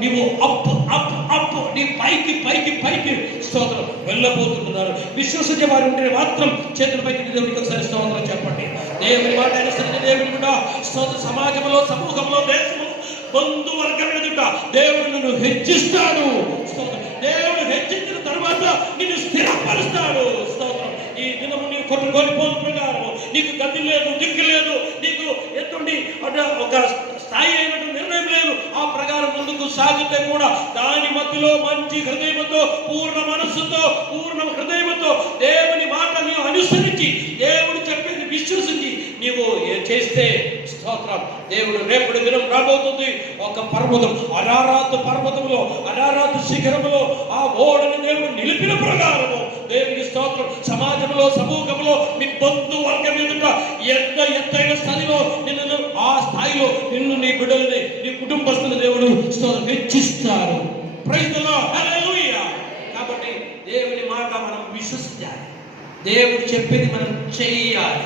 నీవు అప్పు అప్పు అప్పు నీ పైకి పైకి పైకి స్తోత్రం వెళ్ళబోతున్నారు. విశ్వసించే వారు ఉంటే మాత్రం చేతుల పైకి దేవునికి ఒకసారి స్తోత్రం చెప్పండి. దేవుని మాట అనుసరించి దేవుని కూడా స్తోత్ర సమాజంలో సమూహంలో దేశంలో బంధువర్గం ఎదుట దేవుడు నిన్ను హెచ్చిస్తాడు. దేవుడు హెచ్చించిన తర్వాత నిన్ను స్థిరపరుస్తాడు. స్తోత్రం. ఈ దినము నీవు కోల్పోయిన ప్రకారం నీకు గతి లేదు, దిక్కు లేదు, నీకు ఎటువంటి ఒక స్థాయి అయినటువంటి నిర్ణయం లేదు. ఆ ప్రకారం ముందుకు సాగితే కూడా దాని మధ్యలో మంచి హృదయంతో పూర్ణ మనస్సుతో పూర్ణ హృదయంతో దేవుని మాట నీవు అనుసరించి దేవుడు చెప్పేది విశ్వసించి నీవు చేస్తే స్తోత్రం దేవుడు రేపటి దినం రాబోతుంది. ఒక పర్వతం అరారాతు పర్వతంలో అరారాతు శిఖరంలో ఆ ఓడని దేవుడు నిలిపిన ప్రకారము దేవునికి స్తోత్రం. సమాజంలో సమూహంలో మీ బంధు వర్గం ఎదుట ఎంత ఎత్తైన స్థాయిలో నిన్ను ఆ స్థాయిలో నిన్ను నీ బిడ్డలని నీ కుటుంబస్తులు దేవుడు స్తోత్రం హెచ్చిస్తారు. Praise the lord. హల్లెలూయా. కాబట్టి దేవుని మాట మనం విశ్వసించాలి. దేవుడు చెప్పేది మనం చెయ్యాలి.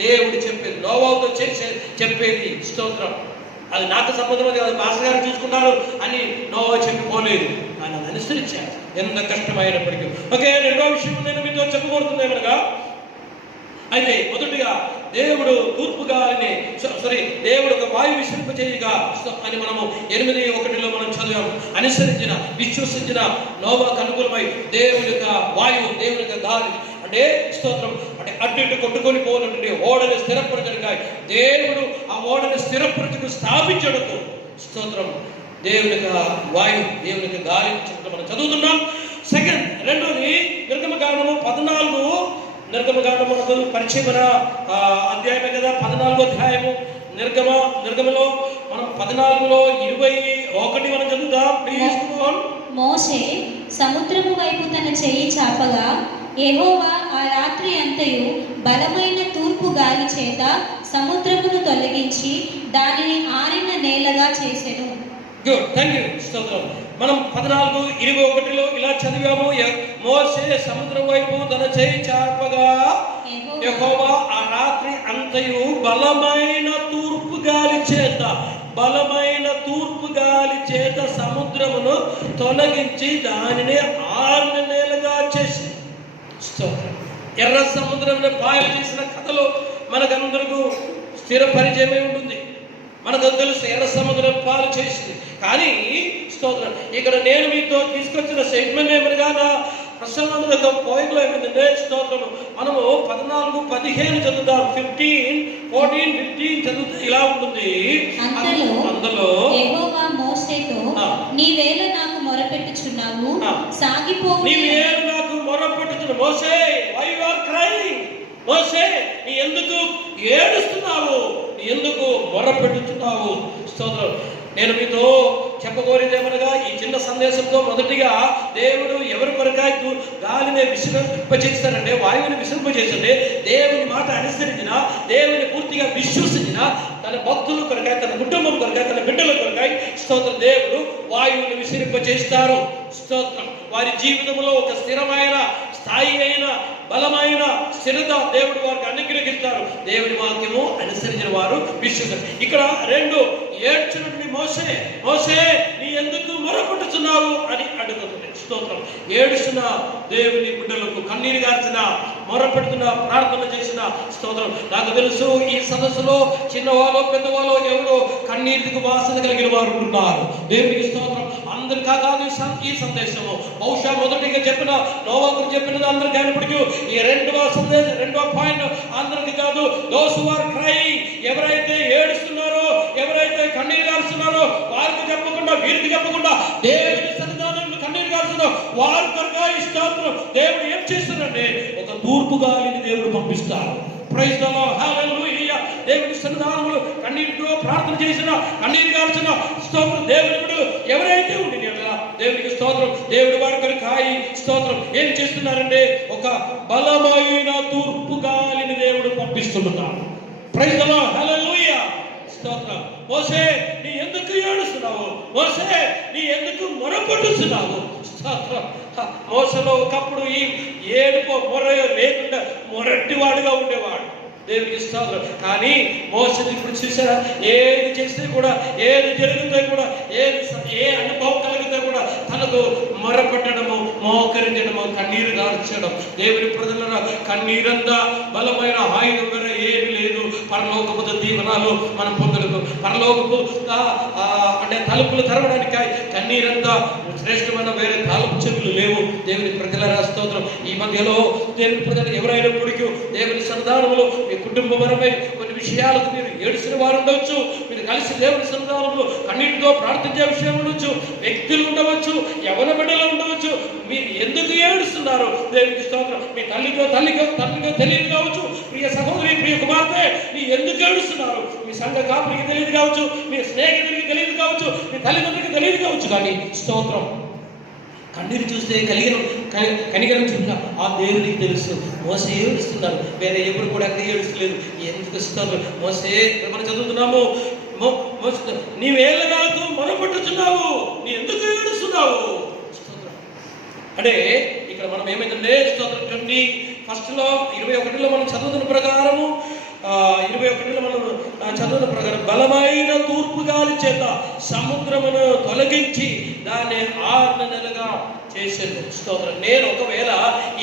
దేవుడు చెప్పేది నోవాహుతో చెప్పేది స్తోత్రం. అది నాకు సంబంధం అది మాస్టర్ గారు చూసుకున్నారు అని నోవా చెప్పిపోలేదు, ఆయన అనుసరించారు ఎంత కష్టమైనప్పటికీ. ఓకే, రెండో విషయం నేను మీతో చెప్పకూడుతుంది ఏమనగా, అయితే మొదటిగా దేవుడు తూర్పు గాలిని దేవుడు ఒక వాయు విశ్రింప చేయగా అని మనము 8:1 మనం చదివాము. అనుసరించిన విశ్వసించిన నోవాకు అనుకూలమై దేవుని యొక్క వాయువు దేవుని యొక్క గాలి అంటే స్తోత్రం అంటే అటు ఇటు కొట్టుకొని పోనటువంటి ఓడని స్థిరపరచడుగా దేవుడు ఆ ఓడని స్థిరపరచుకు స్థాపించడుకు స్తోత్రం దేవుని యొక్క వాయువు దేవుని యొక్క గాలి మనం చదువుతున్నాం. రెండోది నిర్గమకాండము 14 నిర్గమకాండము పరిచయమైన అధ్యాయమే కదా 14వ అధ్యాయము. నిర్గమలో మనం 14లో 21 మనం చదువుతాం. ప్లీజ్. మోషే సముద్రము వైపు తన చెయ్యి చాపగా యెహోవా ఆ రాత్రి అంతయు బలమైన తూర్పు గాలి చేత సముద్రమును తొలగించి దానిని ఆరిన నేలగా చేసెను. Good, thank you. స్తోత్రం. మనం 14:21లో ఇలా చదివాము. మోషే సముద్రం వైపు తన చెయ్యి చాపగా యెహోవా ఆ రాత్రి అంతయు బలమైన తూర్పు గాలి చేత సముద్రమును తొలగించి దానిని ఆరిన నేలగా చేసి స్తోత్రం. ఎర్ర సముద్రంలో పాయలు చేసిన కథలో మనకందరికీ స్థిర పరిచయమే ఉంటుంది. మనకు తెలుసు ఎర్ర సముద్రం పాలు చేసింది. కానీ స్తోత్రం ఇక్కడ నేను మీతో తీసుకొచ్చిన సెగ్మెంట్ ఏమనగా నా ప్రసంగంలో పోయింట్లో ఏమైందంటే స్తోత్రము మనము 14-15 చదువుతాం. 15 చదివితే ఇలా ఉంటుంది. అందులో యెహోవా మోషేతో నీవేళ నాకు మొరపెట్టుచున్నావు, సాగిపోవు. నీవేళ నాకు మొరపెట్టుచున్నావు. మోషే, why you are crying? మోషే, నీ ఎందుకు ఏడుస్తున్నావు? నీ ఎందుకు మొరపెట్టుచున్నావు? స్తోత్రం. నేను మీతో చెప్పగోరేది ఏమనగా ఈ చిన్న సందేశంతో మొదటిగా దేవుడు ఎవరి కొరకాయ గాలిని విసిరింపజేస్తారంటే, వాయువుని విసిరింపజేసండి. దేవుని మాట అనుసరించిన, దేవుని పూర్తిగా విశ్వసించిన తన భక్తుల కొరకాయ, తన కుటుంబం కొరకాయ, తన బిడ్డల కొరకాయ స్తోత్రం దేవుడు వాయువుని విసిరింపజేస్తారు. స్తోత్రం. వారి జీవితంలో ఒక స్థిరమైన, స్థాయి అయిన, బలమైన స్థిరత దేవుడు వారికి అనుగ్రహిస్తారు. దేవుని వాక్యము అనుసరించిన వారు విశ్వసిస్తారు. ఇక్కడ 2 ఏడ్చినటువంటి మోసే, మోసే నీ ఎందుకు మొరపెట్టుచున్నావు అని అడుగుతుంది. స్తోత్రం. ఏడుస్తున్న దేవుని బిడ్డలకు, కన్నీరు గార్చిన, మొరపెడుతున్న, ప్రార్థన చేసిన స్తోత్రం. నాకు తెలుసు ఈ సదస్సులో చిన్నవాళ్ళు పెద్దవాళ్ళు ఎవరో కన్నీటికి వాసన కలిగిన వారు ఉంటున్నారు. దేవునికి స్తోత్రం. అందరికా కాదు ఈ సందేశము. బహుశా మొదటిగా చెప్పిన నోవాకు చెప్పినది అందరికీ అయినప్పటికీ ఈ రెండవ పాయింట్ అందరికి కాదు. దోస్ హూ ఆర్ క్రైయింగ్, ఎవరైతే ఏడుస్తున్నారో, ఎవరైతే కన్నీరు గారుస్తున్నారో వారికి చెప్పకుండా, వీరికి చెప్పకుండా దేవుని సన్నిధానంలో కన్నీరు గారుస్తున్నారో వారి కొరగా ఈ స్తోత్రం దేవుడు ఏం చేస్తారంటే ఒక తూర్పు గాలిని దేవుడు పంపిస్తారు. ప్రైజ్ ది లార్డ్, హల్లెలూయా. దేవుని సన్నిధానంలో కన్నీటితో ప్రార్థన చేసిన, కన్నీరు గార్చిన స్తోత్రం దేవుని బిడ్డలు ఎవరైతే ఉండి దేవునికి స్తోత్రం, దేవుడు వారి కొరకాయి స్తోత్రం ఏం చేస్తున్నారంటే ఒక బలమైన తూర్పు గాలిని దేవుడు పంపిస్తున్నాడు. ప్రైజ్ ది లార్డ్, హల్లెలూయా. స్తోత్రం. మోసే నీ ఎందుకు ఏడుస్తున్నావు? మోసే నీ ఎందుకు మొరపెట్టుస్తున్నావు? స్తోత్రం. మోసలో ఒకప్పుడు ఈ ఏడుపో మొర లేకుండా మొరటివాడుగా ఉండేవాడు. దేవునికి స్తోత్రం. కానీ మోసని ఇప్పుడు చూసారా, ఏది చేస్తే కూడా, ఏది జరిగితే కూడా, ఏ అనుభవం కలిగితే కూడా తనకు మొరపెట్టడము, మోకరించడము, కన్నీరు గార్చడం. దేవుని ప్రజల కన్నీరంతా బలమైన ఆయుధం వేరే ఏమి లేదు. పరలోకపు దీవెనలు మనం పొందలకు, పరలోకపు అంటే తలుపులు తెరవడానికి కన్నీరంతా శ్రేష్టమైన వేరే తాలపు చెవులు లేవు. దేవుని ప్రజల స్తోత్రం. ఈ మధ్యలో దేవుని ప్రజలు ఎవరైనప్పటికీ దేవుని సన్నిధానంలో మీ కుటుంబపరమై కొన్ని విషయాలకు మీరు ఏడుస్తున్న వారు ఉండవచ్చు. మీరు కలిసి దేవుని సన్నిధానంలో కన్నీటితో ప్రార్థించే విషయం ఉండవచ్చు. వ్యక్తులు ఉండవచ్చు, యవన బిడ్డలు ఉండవచ్చు. మీరు ఎందుకు ఏడుస్తున్నారు? దేవునికి స్తోత్రం. మీ తల్లితో తెలియదు కావచ్చు, ప్రియ సహోదరి, ప్రియ కుమార్తె నీ ఎందుకు ఏడుస్తున్నారు? మీ సంఘ కాపురికి తెలియదు కావచ్చు, మీ స్నేహితుడికి తెలియదు కావచ్చు, మీ తల్లిదండ్రులకి తెలియదు కావచ్చు. కానీ స్తోత్రం, కన్నీరు చూస్తే కనికరం చూసిన ఆ దేవునికి తెలుసు. మోసే ఏడుస్తున్నారు, వేరే ఎవరు కూడా అక్కడ ఏడుస్తలేదు. ఎందుకు ఇస్తారు? మోసే మనం చదువుతున్నాము, నీవేళ్ళగాకు మొరపెట్టుచున్నావు, నీ ఎందుకు ఏడుస్తున్నావు? అంటే ఇక్కడ మనం ఏమైందంటే స్తోత్రం 21లో 21లో మనం చదువుతున్న ప్రకారము 21లో మనం చదువుతున్న ప్రకారం బలమైన తూర్పు గాలి చేత సముద్రమును తొలగించి దాన్ని 6 నెలలుగా చేశాను. స్తోత్రం. నేను ఒకవేళ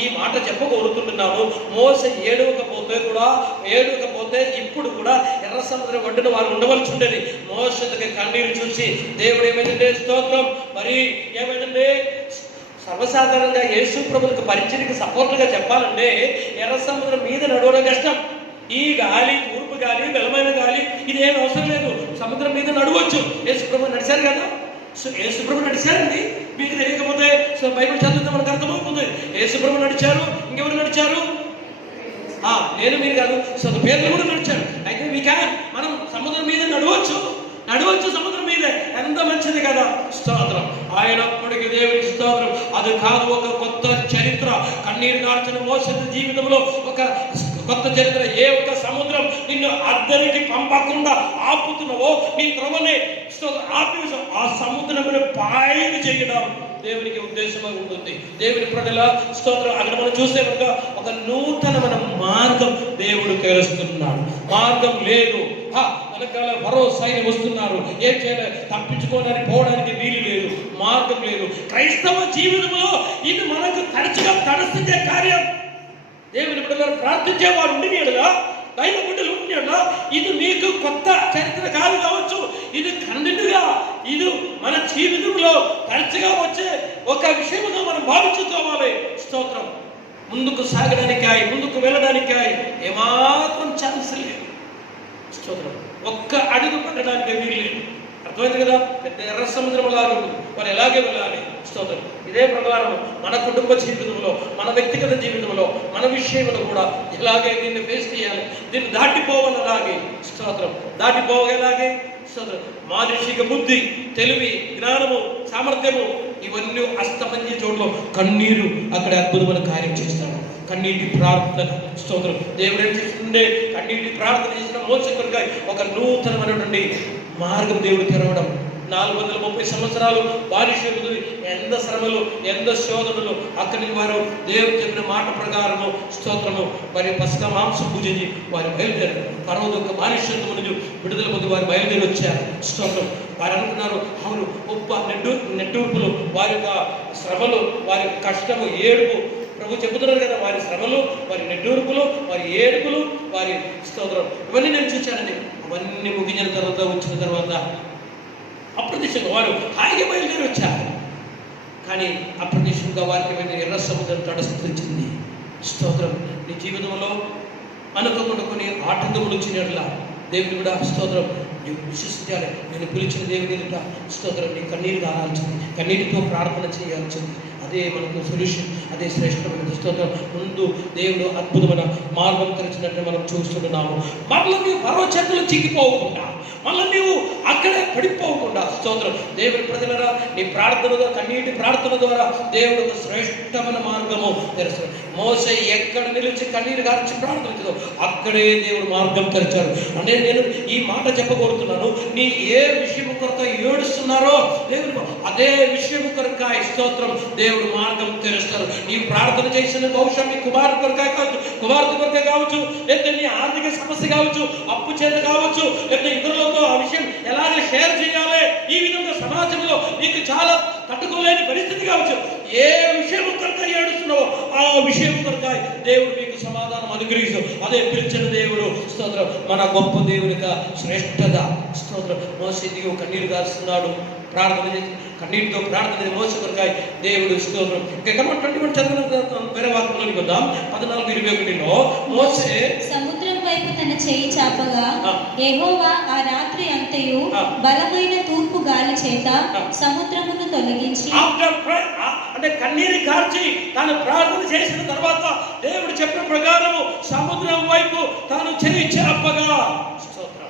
ఈ మాట చెప్పగోరుతున్నాను, మోసే ఏడవకపోతే ఇప్పుడు కూడా ఎర్ర సముద్రం ఒడ్డున వారు ఉండవలసి ఉండేది. మోసకి కన్నీరు చూసి దేవుడు ఏమైందంటే స్తోత్రం, మరి ఏమైందంటే సర్వసాధారణంగా యేసు ప్రభువులకు పరిచయకి సపోర్ట్గా చెప్పాలంటే ఎర్ర సముద్రం మీద నడవడం కష్టం. ఈ గాలి, తూర్పు గాలి, బలమైన గాలి ఇదేం అవసరం లేదు, సముద్రం మీద నడవచ్చు. యేసు ప్రభు నడిచారు కదా, యేసు ప్రభు నడిచారండి. మీకు తెలియకపోతే బైబిల్ చదివితే మనకు అర్థమవుతుంది. యేసు ప్రభు నడిచారు, ఇంకెవరు నడిచారు? నేను మీరు కాదు, పేదలు కూడా నడిచారు. అయితే మనం సముద్రం మీద నడవచ్చు, సముద్రం మీదే. ఎంత మంచిది కదా, స్తోత్రం. ఆయనప్పటికీ దేవునికి స్తోత్రం. అది కాదు, ఒక కొత్త చరిత్ర. కన్నీరు గార్చిన మోసే జీవితంలో ఒక కొత్త చరిత్ర. ఏ ఒక్క సముద్రం నిన్ను అద్దరికి పంపకుండా ఆపుతున్నావో, నీ త్రవనే ఆపి ఆ సముద్రమును పాయలు చేయడం దేవునికి ఉద్దేశంగా ఉంటుంది. దేవుని ప్రజల స్తోత్రం. అక్కడ మనం చూస్తే కనుక ఒక నూతనమైన మార్గం దేవుడు తెలుస్తున్నాడు. మార్గం లేదు, వెనకాల మరో సైన్యం వస్తున్నారు, ఏం చేయలేదు, తప్పించుకోవడానికి పోవడానికి వీలు లేదు, మార్గం లేదు. క్రైస్తవ జీవితంలో ఇది మనకు తరచుగా తడస్తించే కార్యం. దేవుని బిడ్డలు ప్రార్థించేవారు ఉండినలా, దైవ బిడ్డలు ఉండినలా, ఇది మీకు కొత్త చరిత్ర కాదు కావచ్చు. ఇది కంటిన్యూగా, ఇది మన జీవితంలో తరచుగా వచ్చే ఒక విషయంగా మనం భావించుకోవాలి. స్తోత్రం. ముందుకు సాగడానికాయి, ముందుకు వెళ్ళడానికాయి ఏమాత్రం ఛాన్స్ లేదు. స్తోత్రం. ఒక్క అడుగు పెట్టడానికి వీలు లేదు. అర్థమైంది కదా? పెద్ద ఎర్ర సముద్రం లాగా వారు ఎలాగే వెళ్ళాలి. స్తోత్రం. ఇదే ప్రకారం మన కుటుంబ జీవితంలో, మన వ్యక్తిగత జీవితంలో, మన విషయంలో కూడా ఇలాగే దీన్ని ఫేస్ చేయాలి. దీన్ని దాటిపోవాలి. అలాగే స్తోత్రం. దాటిపోగలాగే స్తోత్రం. మానుషిక బుద్ధి, తెలివి, జ్ఞానము, సామర్థ్యము ఇవన్నీ అస్తమంజే చోట్ల కన్నీరు అక్కడ అద్భుతమైన కార్యం చేస్తాడు. కన్నీటి ప్రార్థన. స్తోత్రం. దేవుడు ఏం చేస్తుండే? కన్నీటి ప్రార్థన చేసిన మోసే కొరకై ఒక నూతనమైనటువంటి మార్గం దేవుడు తెరవడం. 430 సంవత్సరాలు బానిసలు, ఎంత శ్రమలు, ఎంత శోధనలు. అక్కడి నుంచి వారు దేవుడు చెప్పిన మాట ప్రకారము స్తోత్రము మరి పసక మాంసం పూజించి వారు బయలుదేరారు. పర్వత యొక్క బానిసత్వం నుంచి విడుదల పొంది వారు బయలుదేరి వచ్చారు. స్తోత్రం. వారు అనుకున్నారు, అవును గొప్ప నెట్టూర్పులు, వారి యొక్క శ్రమలు, వారి యొక్క కష్టము, ఏడుపు. ప్రభు చెబుతున్నారు కదా, వారి శ్రమలు, వారి నెట్టూర్పులు, వారి ఏడుపులు, వారి స్తోత్రం ఇవన్నీ నేను చూశానని. అవన్నీ ముగించిన తర్వాత వచ్చిన తర్వాత అప్రత్యక్షంగా వారు హాయిగా బయలుదేరి వచ్చారు. కానీ అప్రత్యక్షంగా వారికి వెళ్ళి ఎర్ర సముద్రం తటస్థించింది. స్తోత్రం. నీ జీవితంలో అనుకోకుండా కొన్ని ఆటంకములు వచ్చినట్లా దేవుని కూడా స్తోత్రం నీవు విశ్వసించాలి. నేను పిలిచిన దేవుని ఎదుట స్తోత్రం నీ కన్నీరు కావాల్సింది, కన్నీటితో ప్రార్థన చేయాల్సింది. అదే మనకు సొల్యూషన్, అదే శ్రేష్టమైన స్తోత్రం. ముందు దేవుడు అద్భుతమైన మార్గం తెరిచినట్టు మనం చూస్తున్నాము. మళ్ళీ నీవు పర్వ చేతులు చిక్కిపోకుండా, మళ్ళీ నీవు అక్కడే పడిపోకుండా స్తోత్రం. దేవుని ప్రజలరా, నీ ప్రార్థనగా కన్నీటి ప్రార్థన ద్వారా దేవుడు ఒక శ్రేష్టమైన మార్గము తెరుస్తాడు. మోసే ఎక్కడ నిలిచి కన్నీరు గార్చి ప్రార్థించదో అక్కడే దేవుడు మార్గం తెరిచారు. అంటే నేను ఈ మాట చెప్పబోతున్నాను. నీ ఏ విషయం కొరక ఏడుస్తున్నారో దేవుడు అదే విషయం కొరక స్తోత్రం దేవుడు మార్గం తెరుస్తారు. నీ ప్రార్థన చేసిన బహుశా మీ కుమారుడు కొరక కావచ్చు, కుమార్తె కొరక కావచ్చు, లేదా నీ ఆర్థిక సమస్య కావచ్చు, అప్పు చేత కావచ్చు, లేదా ఇతరులతో ఆ విషయం ఎలాగ షేర్ చేయాలి, ఈ విధంగా సమాజంలో నీకు చాలా తట్టుకోలేని పరిస్థితి కావచ్చు. ఏ విషయం కొరక ఏడుస్తున్నావో ఆ విషయం కొరక దేవుడు మీకు సమాధానం అనుగ్రహిస్తూ అదే పిలిచిన దేవుడు స్తోత్రం. మన గొప్ప దేవుడిగా శ్రేష్టత స్తోత్రం. మోసే దిగు కన్నీరు గారుస్తున్నాడు, ప్రార్థన చేసి కన్నీటితో ప్రార్థన మోసే కొరక దేవుడు స్తోత్రం. ఇంకా 21 చదివిన వేరే వాక్యంలోకి వద్దాం. 14:21లో మోసే సముద్రం వైపు తన చేయి చాపగా యెహోవా ఆ రాత్రి అంతయు బలమైన తూర్పు గాలి చేత సముద్రమును తొలగించి, అంటే కన్నీరు కార్చి తాను ప్రార్థన చేసిన తర్వాత దేవుడు చెప్పిన ప్రకారము సముద్రం వైపు తాను చేయి చాపగా స్తోత్రం.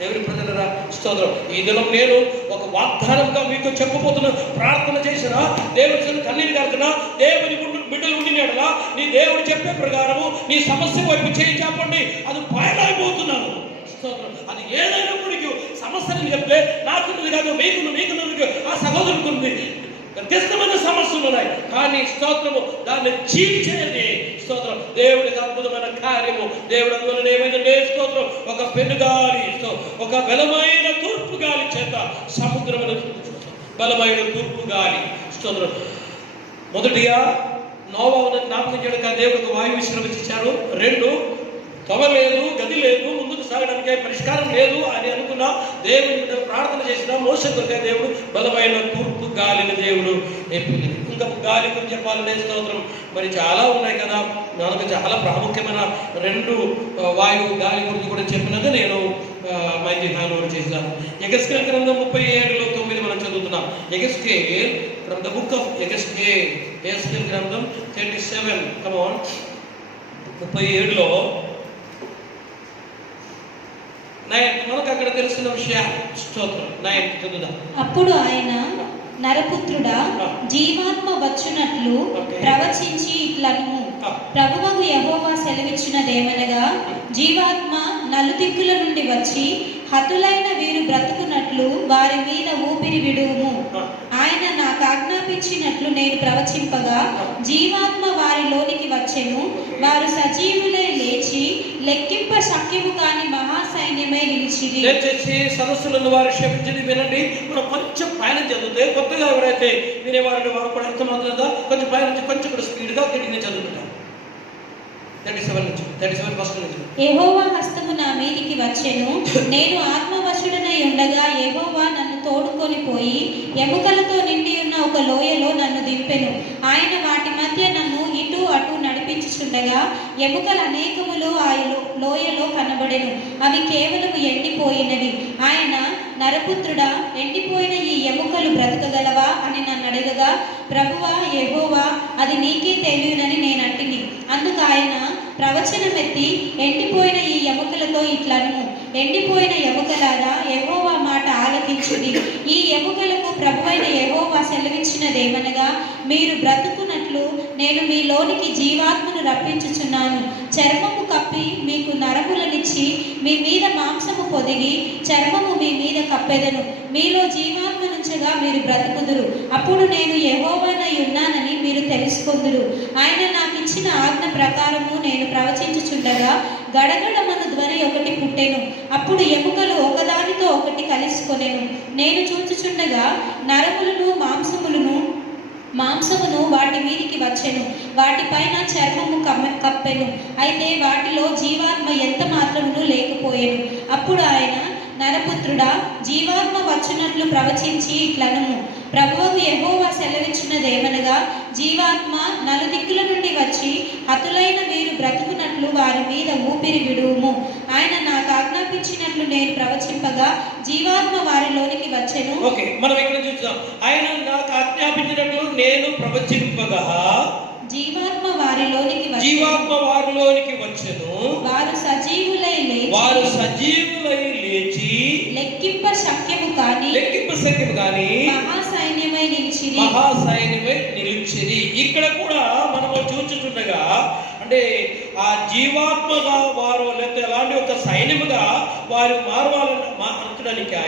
దేవుని ప్రజలరా స్తోత్రం. ఈ దినం నేను ఒక వాగ్దానంగా మీకు చెప్పబోతున్నా. ప్రార్థన చేసిన దేవుడి కన్నీరు కార్చిన దేవుని బిడ్డలు ఉండినాడుగా నీ దేవుడు చెప్పే ప్రకారము నీ సమస్య వైపు చేయి చాపండి. అది పాయలైపోతున్నాను స్తోత్రం. అది ఏదైనప్పటికీ సమస్యని చెప్తే నాకున్నది కాదు, మీకున్నది ఆ సహోదరుకుంది. వ్యత్యస్తమైన సమస్యలు ఉన్నాయి, కానీ స్తోత్రము దాన్ని చీల్చేది స్తోత్రం. దేవుడికి అద్భుతమైన కార్యము. దేవుడు అందువలన ఏమైందంటే స్తోత్రం ఒక పెనుగాలి, ఒక బలమైన తూర్పు గాలి చేత సముద్రమైన బలమైన తూర్పు గాలి స్తోత్రం. మొదటిగా నోవహును జ్ఞాపకం చేయడానికి దేవుడు ఒక వాయు విశ్రాంతి ఇచ్చారు. 2 తవ లేదు, గది లేదు, ముందుకు సాగడానికి పరిష్కారం లేదు అని అనుకున్న దేవుని ప్రార్థన చేసిన మోసే కొరకే దేవుడు బలమైన తూర్పు గాలిని దేవుడు ఇంకా గాలి గురించి చెప్పాలనే స్తోత్రం మరి చాలా ఉన్నాయి కదా. నాకు చాలా ప్రాముఖ్యమైన 2 వాయువు గాలి గురించి కూడా చెప్పినది నేను మైకి హ్యాండ్ చేసినాను. యెహెజ్కేలు గ్రంథం 37:9 మనం చదువుతున్నాం. యెహెజ్కేల్ ఫ్రమ్ ద బుక్ ఆఫ్ యెహెజ్కేల్ గ్రంథం 37 కమ్ ఆన్ 37లో మనకు అక్కడ తెలిసిన విషయాలు స్తోత్రం 9 చదువుదాం. అప్పుడు ఆయన నరపుత్రుడా జీవాత్మ వచ్చునట్లు ప్రవచించి ఇట్లను ప్రభువగు యెహోవా సెలవిచ్చినదేమనగా, జీవాత్మ నలుదిక్కుల నుండి వచ్చి హతులైన వీరు బ్రతుకున్నట్లు వారి మీద ఊపిరి విడువుము. ఆయన నాకు ఆజ్ఞాపించినట్లు నేను ప్రవచింపగా జీవాత్మ వారిలోనికి వచ్చెను. వారు సజీవులై లేచి లెక్కింప శక్యము కాని మహాసైన్యమై నిలిచిరి. దయచేసి సదస్సులను వారు క్షమించండి, వినండి. మనం కొంచెం పైన చదివితే కొత్తగా ఎవరైతే వినేవారంటే వారు కూడా అర్థమవుతుందా, కొంచెం పైన నుంచి కొంచెం కూడా స్పీడ్గా గట్టిగా చదువుకుంటాం. 37 ఫస్ట్ నుంచి. యెహోవా హస్తము నా మీదికి వచ్చెను, నేను ఆత్మవశుడనై ఉండగా యెహోవా నన్ను తోడుకొని పోయి ఎముకలతో నిండి ఉన్న ఒక లోయలో నన్ను దింపెను. ఆయన వాటి మధ్య నన్ను ఇటు అటు నడిపించుచుండగా ఎముకలు అనేకములు ఆ లోయలో కనబడెను. అవి కేవలం ఎండిపోయినవి. ఆయన నరపుత్రుడా, ఎండిపోయిన ఈ ఎముకలు బ్రతకగలవా అని నన్ను అడగగా, ప్రభువా యెహోవా అది నీకే తెలియనని నేను అంటిని. అందుకు ఆయన ప్రవచనమెత్తి ఎండిపోయిన ఈ ఎముకలతో ఇట్లను, ఎండిపోయిన ఎముకలారా, యెహోవా మాట ఆలకించుడి. ఈ ఎముకలకు ప్రభువైన యెహోవా సెలవిచ్చినదేమనగా, మీరు బ్రతుకున్నట్లు నేను మీలోనికి జీవాత్మను రప్పించుచున్నాను. చర్మము కప్పి మీకు నరములనిచ్చి మీ మీద మాంసము పొదిగి చర్మము మీ మీద కప్పెదను. మీలో జీవాత్మనుంచగా మీరు బ్రతుకుదురు. అప్పుడు నేను యెహోవానై ఉన్నానని మీరు తెలుసుకొందురు. ఆయన నాకు ఇచ్చిన ఆజ్ఞ ప్రకారము నేను ప్రవచించుచుండగా గడగడమను ధ్వని ఒకటి పుట్టెను. అప్పుడు ఎముకలు ఒకదానితో ఒకటి కలుసుకొనెను. నేను చూచుచుండగా నరములను మాంసమును వాటి మీదికి వచ్చెను. వాటిపైన చర్మము కప్పెను. అయితే వాటిలో జీవాత్మ ఎంత మాత్రమును లేకపోయెను. అప్పుడు ఆయన, నరపుత్రుడా, జీవాత్మ వచ్చునట్లు ప్రవచించి ఇట్లనుము, ప్రభువు యెహోవా సెలవిచ్చినదేమనగా, జీవాత్మ నలుదిక్కుల నుండి వచ్చి హతులైన వీరు బ్రతుకున్నట్లు వారి మీద ఊపిరి విడువుము. ఆయన నాకు ఆజ్ఞాపించినట్లు నేను ప్రవచింపగా జీవాత్మ వారిలోనికి వచ్చెను. ఓకే, మనం ఇక్కడ చూద్దాం. ఆయన నాకు ఆజ్ఞాపించినట్లు నేను ప్రవచింపగా జీవాత్మ వారిలోనికి వచ్చెను. వారు సజీవులై లేచి లెక్కింప శక్యము కాని మహాసైన్యమై నిలిచిరి. ఇక్కడ కూడా మనము చూచుచుండగా, అంటే ఆ జీవాత్మగా వారు లేకపోతే అలాంటి ఒక సైన్యముగా వారు మారడానికి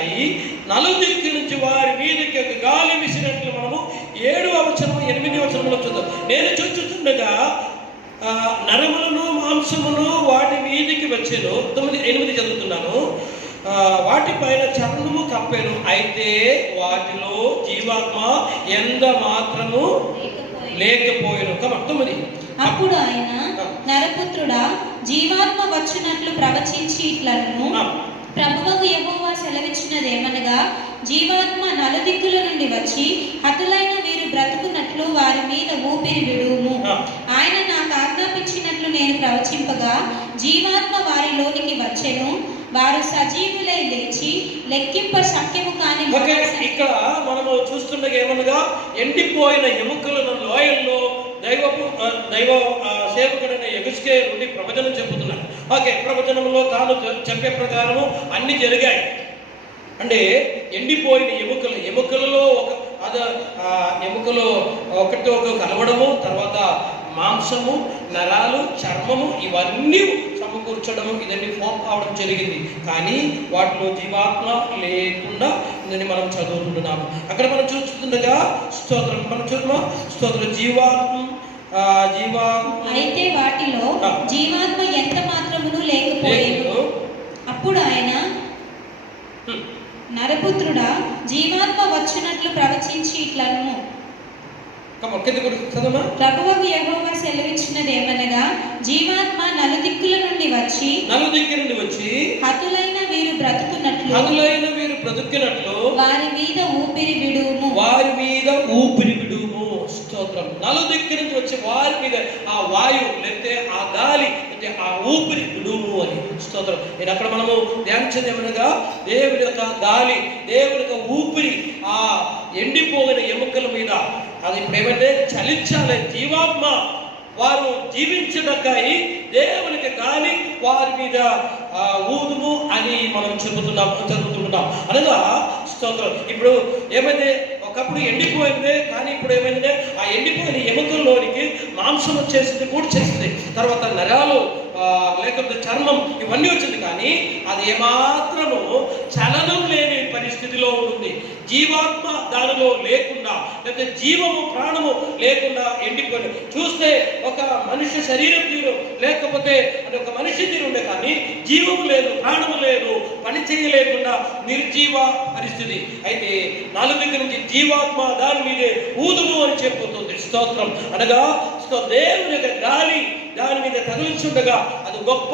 నలుదిక్కు నుంచి వారి మీదకి ఒక గాలి విసినట్లు మనము 7వ వచనం 8వ వచనంలో చూద్దాం. నేను చూచుచుండగా నరములను మాంసమును వాటి మీదికి వచ్చెను. 8 చదువుతున్నాను. వాటిపైన చర్మము కప్పెను. అయితే వాటిలో జీవాత్మ ఎంత మాత్రము లేకపోయెను. 9. అప్పుడు ఆయన, నరపుత్రుడా, జీవాత్మ వచ్చునట్లు ప్రవచించి ఇట్లనుము, ప్రభువగు యెహోవా సెలవిచ్చినదేమనగా, జీవాత్మ నలుదిక్కుల నుండి వచ్చి హతులైన వీరు బ్రతుకున్నట్లు వారి మీద ఊపిరి విడువుము. ఆయన నాకు ఆజ్ఞాపించినట్లు నేను ప్రవచింపగా జీవాత్మ వారిలోనికి వచ్చెను. వారు సజీవులై లేచి లెక్కింప శక్యము కాని. ఇక్కడ మనము చూస్తుండగా ఏమనగా, ఎండిపోయిన ఎముకలను లోయల్లో దైవ సేవకుడైన యెహెజ్కేలు నుండి ప్రవచనం చెబుతున్నాడు. ఓకే, ప్రవచనంలో తాను చెప్పే ప్రకారము అన్ని జరిగాయి. అంటే ఎండిపోయిన ఎముకలలో ఎముకలు ఒకటితో ఒక కలవడము, తర్వాత మాంసము, నరాలు, చర్మము ఇవన్నీ సమకూర్చడము, ఇదన్నీ ఫామ్ కావడం జరిగింది. కానీ వాటిలో జీవాత్మ లేకుండా ఇదని మనం చదువుతుంటున్నాము. అక్కడ మనం చూస్తుండగా స్తోత్రం జీవాత్మ అయితే వాటిలో జీవాత్మ ఎంత మాత్రమును లేకపోయేను. అప్పుడు ఆయన, నరపుత్రుడా, జీవాత్మ వచ్చినట్లు ప్రవచించి ఇట్లనుము, ప్రభువగు యెహోవా సెలవిచ్చినదేమనగా, జీవాత్మ నలుదిక్కుల నుండి వచ్చి హతులైన వీరు బ్రతుకున్నట్లు వారి మీద ఊపిరి విడువుము. స్తోత్రం. నలుదిక్కు నుంచి వచ్చి వారి మీద ఆ వాయువు లేకపోతే ఆ గాలి లేకపోతే ఆ ఊపిరి విడుము అని. స్తోత్రం. నేను అక్కడ మనము ధ్యానించేదేమనగా, దేవుని యొక్క గాలి, దేవుని యొక్క ఊపిరి ఆ ఎండిపోయిన ఎముకల మీద అది ఇప్పుడు ఏమంటే చలించాలి. జీవాత్మ వారు జీవించదక్కాయి దేవునికి గాలి వారి మీద ఊదుము అని మనం చదువుతుంటున్నాం అనగా స్తోత్రం. ఇప్పుడు ఏమైంది, ఒకప్పుడు ఎండిపోయిందే, కానీ ఇప్పుడు ఏమైందంటే ఆ ఎండిపోయిన ఎముకల్లోనికి మాంసం వచ్చేసింది, కూడి చేసింది, తర్వాత నరాలు లేకపోతే చర్మం ఇవన్నీ వచ్చింది. కానీ అది ఏమాత్రము చలనం లేని పరిస్థితిలో ఉంటుంది. జీవాత్మ దానిలో లేకుండా లేకపోతే జీవము ప్రాణము లేకుండా ఎండిపోయి చూస్తే ఒక మనిషి శరీరం తీరు లేకపోతే అది ఒక మనిషి తీరు ఉండే, కానీ జీవము లేదు, ప్రాణము లేదు, పని చేయలేకుండా నిర్జీవ పరిస్థితి. అయితే నాలుగు దగ్గర నుంచి జీవాత్మ దాని మీదే ఊదుము అని చెప్పుతుంది. స్తోత్రం. అనగా దేవుని యొక్క గాలి దాని మీద తగిలించుండగా అది గొప్ప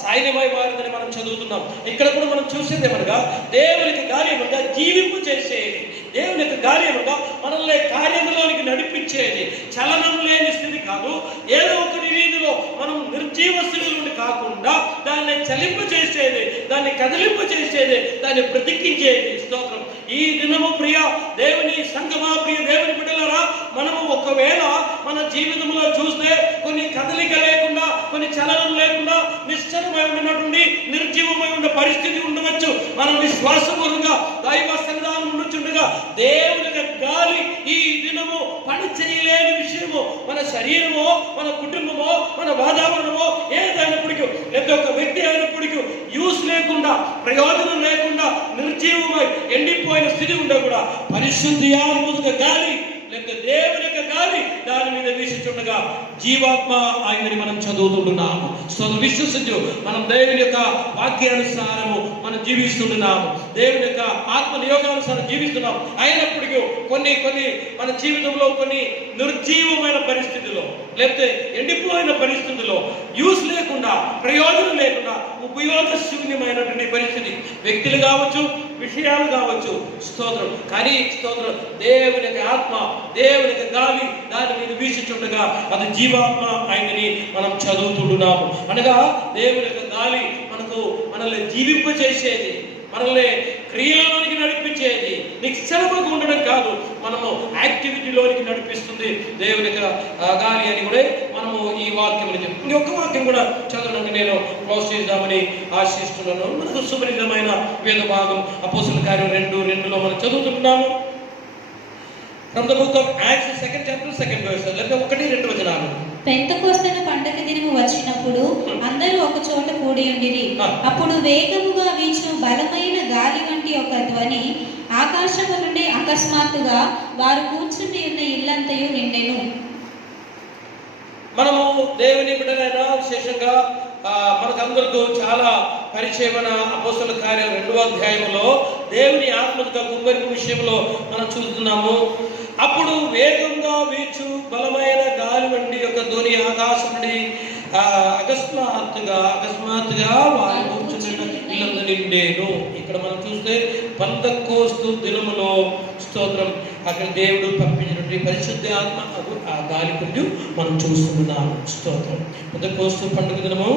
సైన్యమై మారిందని మనం చదువుతున్నాం. ఇక్కడ కూడా మనం చూసేది ఏమనగా, దేవునికి గాలి ఏమనగా జీవింపు చేసేది, దేవుని యొక్క గాలి ఏమనగా మనల్ని కార్యంలోనికి నడిపించేది, చలనం లేని స్థితి కాదు. ఏదో ఒక రీతిలో మనం నిర్జీవ స్థితి నుండి కాకుండా దాన్ని చలింపు చేసేది, దాన్ని కదిలింపు చేసేది, దాన్ని బ్రతికించేది. స్తోత్రం. ఈ దినము ప్రియ దేవుని సంగమా, ప్రియ దేవుని బిడ్డలారా, మనము ఒకవేళ మన జీవితంలో చూస్తే కొన్ని కదలిక లేకుండా, కొన్ని చలనం లేకుండా, నిశ్చలమై ఉన్నటువంటి నిర్జీవమై ఉన్న పరిస్థితి ఉండవచ్చు. మనం విశ్వాసపూర్వకంగా దైవ సన్నిధానం ఉండొచ్చుండగా దేవుని యొక్క గాలి ఈ దినము పని చేయలేని విషయము మన శరీరమో, మన కుటుంబమో, మన వాతావరణమో ఏదైనప్పటికీ, లేదా ఒక వ్యక్తి అయినప్పటికీ యూస్ లేకుండా, ప్రయోజనం లేకుండా, నిర్జీవమై ఎండిపోయిన స్థితి ఉండే కూడా పరిశుద్ధి ఆత్మ గాలి లేక దేవుని యొక్క గాలి దాని మీద వీసుచుండగా జీవాత్మ ఆయనని మనం చదువుతుంటున్నాము. సో విశ్వసించు, మనం దేవుని యొక్క వాక్యానుసారము మనం జీవిస్తుంటున్నాము, దేవుని యొక్క ఆత్మ నియోగానుసారం జీవిస్తున్నాము. అయినప్పటికీ కొన్ని మన జీవితంలో కొన్ని నిర్జీవమైన పరిస్థితుల్లో, లేకపోతే ఎండిపోయిన పరిస్థితుల్లో, యూస్ లేకుండా, ప్రయోజనం లేకుండా, ఉపయోగ శూన్యమైనటువంటి పరిస్థితి, వ్యక్తులు కావచ్చు, విషయాలు కావచ్చు. స్తోత్రం. కానీ స్తోత్రం, దేవుని యొక్క ఆత్మ, దేవుని యొక్క గాలి దాని మీద వీసుచుండగా అది జీవాత్మ ఆయనని మనం చదువుతుంటున్నాము. అనగా దేవుని యొక్క గాలి మనల్ని జీవింపజేసేది, మనల్ని క్రియలోనికి నడిపించేది, నిశ్చలముగా ఉండడం కాదు, మనము యాక్టివిటీలోనికి నడిపిస్తుంది దేవుని యొక్క గాలి అని కూడా మనము ఈ వాక్యం చెప్తుంది. ఒక్క వాక్యం కూడా చదవడానికి నేను క్లోజ్ చేద్దామని ఆశిస్తున్నాను. మనకు సుపరిచితమైన వేద భాగం అపోస్తలుల కార్యం 2:2 మనం చదువుతుంటున్నాము. From the book of Acts, 2nd chapter, 2nd verse. 1-2 వచనాలు. పెంతెకొస్తు పండగ దినము వచ్చినప్పుడు అందరూ ఒక చోట కూడి ఉండిరి. అప్పుడు వేగముగా వీచు బలమైన గాలి వంటి ఒక ధ్వని ఆకాశము నుండి అకస్మాత్తుగా వారు కూర్చుని ఉన్న ఇల్లంతయు నిండెను. మనము దేవుని బిడ్డలైన విశేషంగా మనకందరికీ చాలా పరిచయమైన అపోస్తలుల కార్యం 2వ అధ్యాయంలో దేవుని ఆత్మగా కుమ్మరింపు విషయంలో మనం చూస్తున్నాము. అప్పుడు వేగంగా వీచు బలమైన గాలి వంటి యొక్క ధ్వని ఆకాశం నుండి అకస్మాత్తుగా వారు కూర్చున్న ఇల్లందు నిండేను. ఇక్కడ మనం చూస్తే పెంతెకొస్తు దినములో స్తోత్రం అక్కడ దేవుడు పంపించినటువంటి పరిశుద్ధ ఆత్మ ఆ గాలి కొంచెం మనం చూస్తున్నాము. స్తోత్రం. పెంతెకొస్తు పండుగ దినము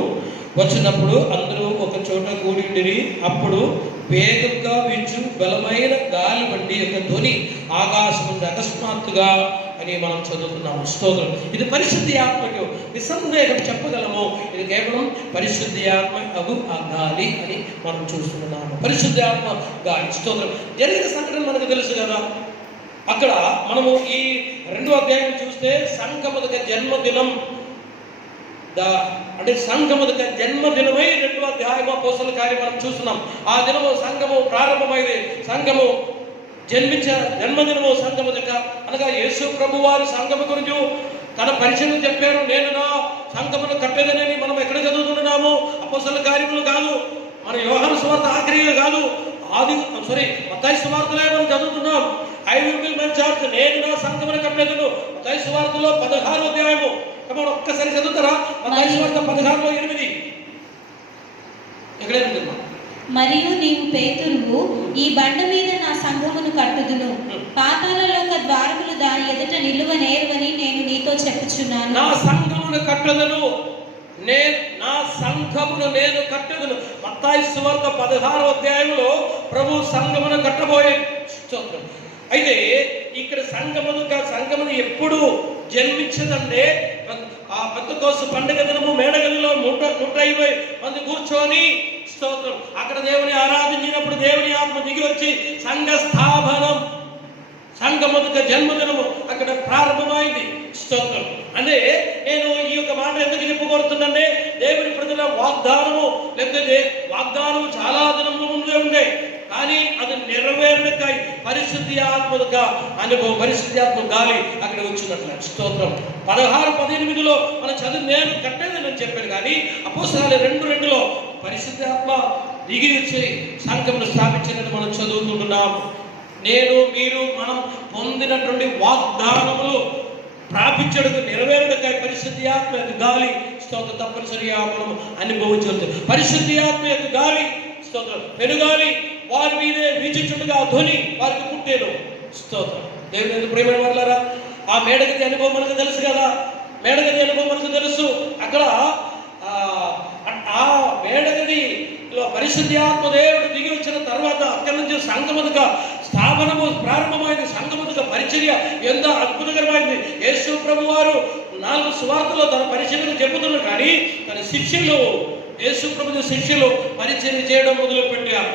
వచ్చినప్పుడు అందరూ ఒక చోట కూడి ఉండిరి. అప్పుడు వేగంగా వీచు బలమైన గాలి వంటి యొక్క ధ్వని ఆకాశం నుండి అకస్మాత్తుగా అని మనం చదువుతున్నాము. స్తోత్రం. ఇది పరిశుద్ధి ఆత్మకు నిస్సందేహం చెప్పగలము. ఇది కేవలం పరిశుద్ధి ఆత్మ ఆ గాలి అని మనం చూస్తున్నాము. పరిశుద్ధి ఆత్మ గాలి. స్తోత్రం. జరిగిన సంఘటన మనకు తెలుసు కదా. అక్కడ మనము ఈ 2వ అధ్యాయం చూస్తే సంఘముల జన్మదినం, అంటే సంఘముల జన్మదినమై 2వ అధ్యాయం అపోస్తలుల కార్యం మనం చూస్తున్నాం. ఆ దినము సంఘము ప్రారంభమైంది, సంఘము జన్మించిన జన్మదినము సంఘము దగ్గర. అనగా యేసు ప్రభు వారి సంఘము గురించి తన పరిచయం చెప్పారు. నేను నా సంఘమును కట్టేదనని మనం ఎక్కడ చదువుతున్నాము? అపోస్తలుల కార్యములు కాదు, మన యోహాను సువార్త ఆఖరిగా కాదు, మత్తయి సువార్తలే మనం చదువుతున్నాం. I will build my church, నేను నా సంఘమును కట్టేదను. మత్తయి సువార్తలో 16వ అధ్యాయము. ఒక్కసారి చదువుతారా? మత్తయి సువార్త 16:8 ఎక్కడే ఉంటుందా? మరియు నీవు పేతురువు, ఈ బండ మీద నా సంఘమును కట్టుదును, పాతాళలోక ద్వారములు దాని ఎదుట నిలువ నేరువని నేను నీతో చెప్పుచున్నాను. నా సంఘమును కట్టుదును, నా సంఘమును నేను కట్టుదును. మత్తయి సువార్త 16వ అధ్యాయంలో ప్రభు సంఘమును కట్టబోయే. స్తోత్రం. అయితే ఇక్కడ సంఘమును ఎప్పుడు జన్మించదంటే ఆ పెంతెకొస్తు పండుగ దినము మేడగదిలో 150 మంది కూర్చొని స్తోత్రం అక్కడ దేవుని ఆరాధించినప్పుడు దేవుని ఆత్మ దిగి వచ్చి సంఘ స్థాపనం, సంఘముక జన్మదినము అక్కడ ప్రారంభమైంది. స్తోత్రం. అంటే నేను ఈ యొక్క మాట ఎందుకు చెప్పుకోరుతుందంటే దేవుని ప్రజల వాగ్దానము, లేకపోతే వాగ్దానము చాలా దినముల ముందే ఉండే, కానీ అది నెరవేరకాయ పరిశుద్ధి ఆత్మగా అనుభవం, పరిశుద్ధి ఆత్మ గాలి అక్కడ వచ్చినట్లు. స్తోత్రం. 16:18 మనం చదువు నేను కట్టేదని చెప్పాను. కానీ అపోస్తలుల 2:2 పరిశుద్ధి ఆత్మ దిగి వచ్చి సంఘమును స్థాపించినట్టు మనం చదువుతుంటున్నాం. నేను మీరు మనం పొందినటువంటి వాగ్దానములు ప్రాపించడానికి నెరవేరడకాయ పరిశుద్ధి ఆత్మ యొక్క గాలి స్తోత్రం తప్పనిసరిగా మనం అనుభవించవచ్చు. పరిశుద్ధి ఆత్మ యొక్క గాలి స్తోత్రం పెనుగాలి వారి మీదే వీచుచుండగా ధ్వని వారికి పుట్టేను. స్తోత్రం. దేవుని ప్రేమ వాళ్ళారా, ఆ మేడగది అనుభవం మనకు తెలుసు కదా. మేడగది అనుభవం మనకు తెలుసు. అక్కడ ఆ మేడగదిలో పరిశుద్ధి ఆత్మ దేవుడు దిగి వచ్చిన తర్వాత అక్కడి నుంచి సంఘముగా స్థాపనము ప్రారంభమైంది. సంఘముగా పరిచర్య ఎంత అద్భుతకరమైంది. యేసు ప్రభు వారు 4 సువార్తలో తన పరిచర్యను చెబుతున్నారు. కానీ తన శిష్యులు యేసు ప్రభువు శిష్యులు పరిచర్య చేయడం మొదలు పెట్టారు.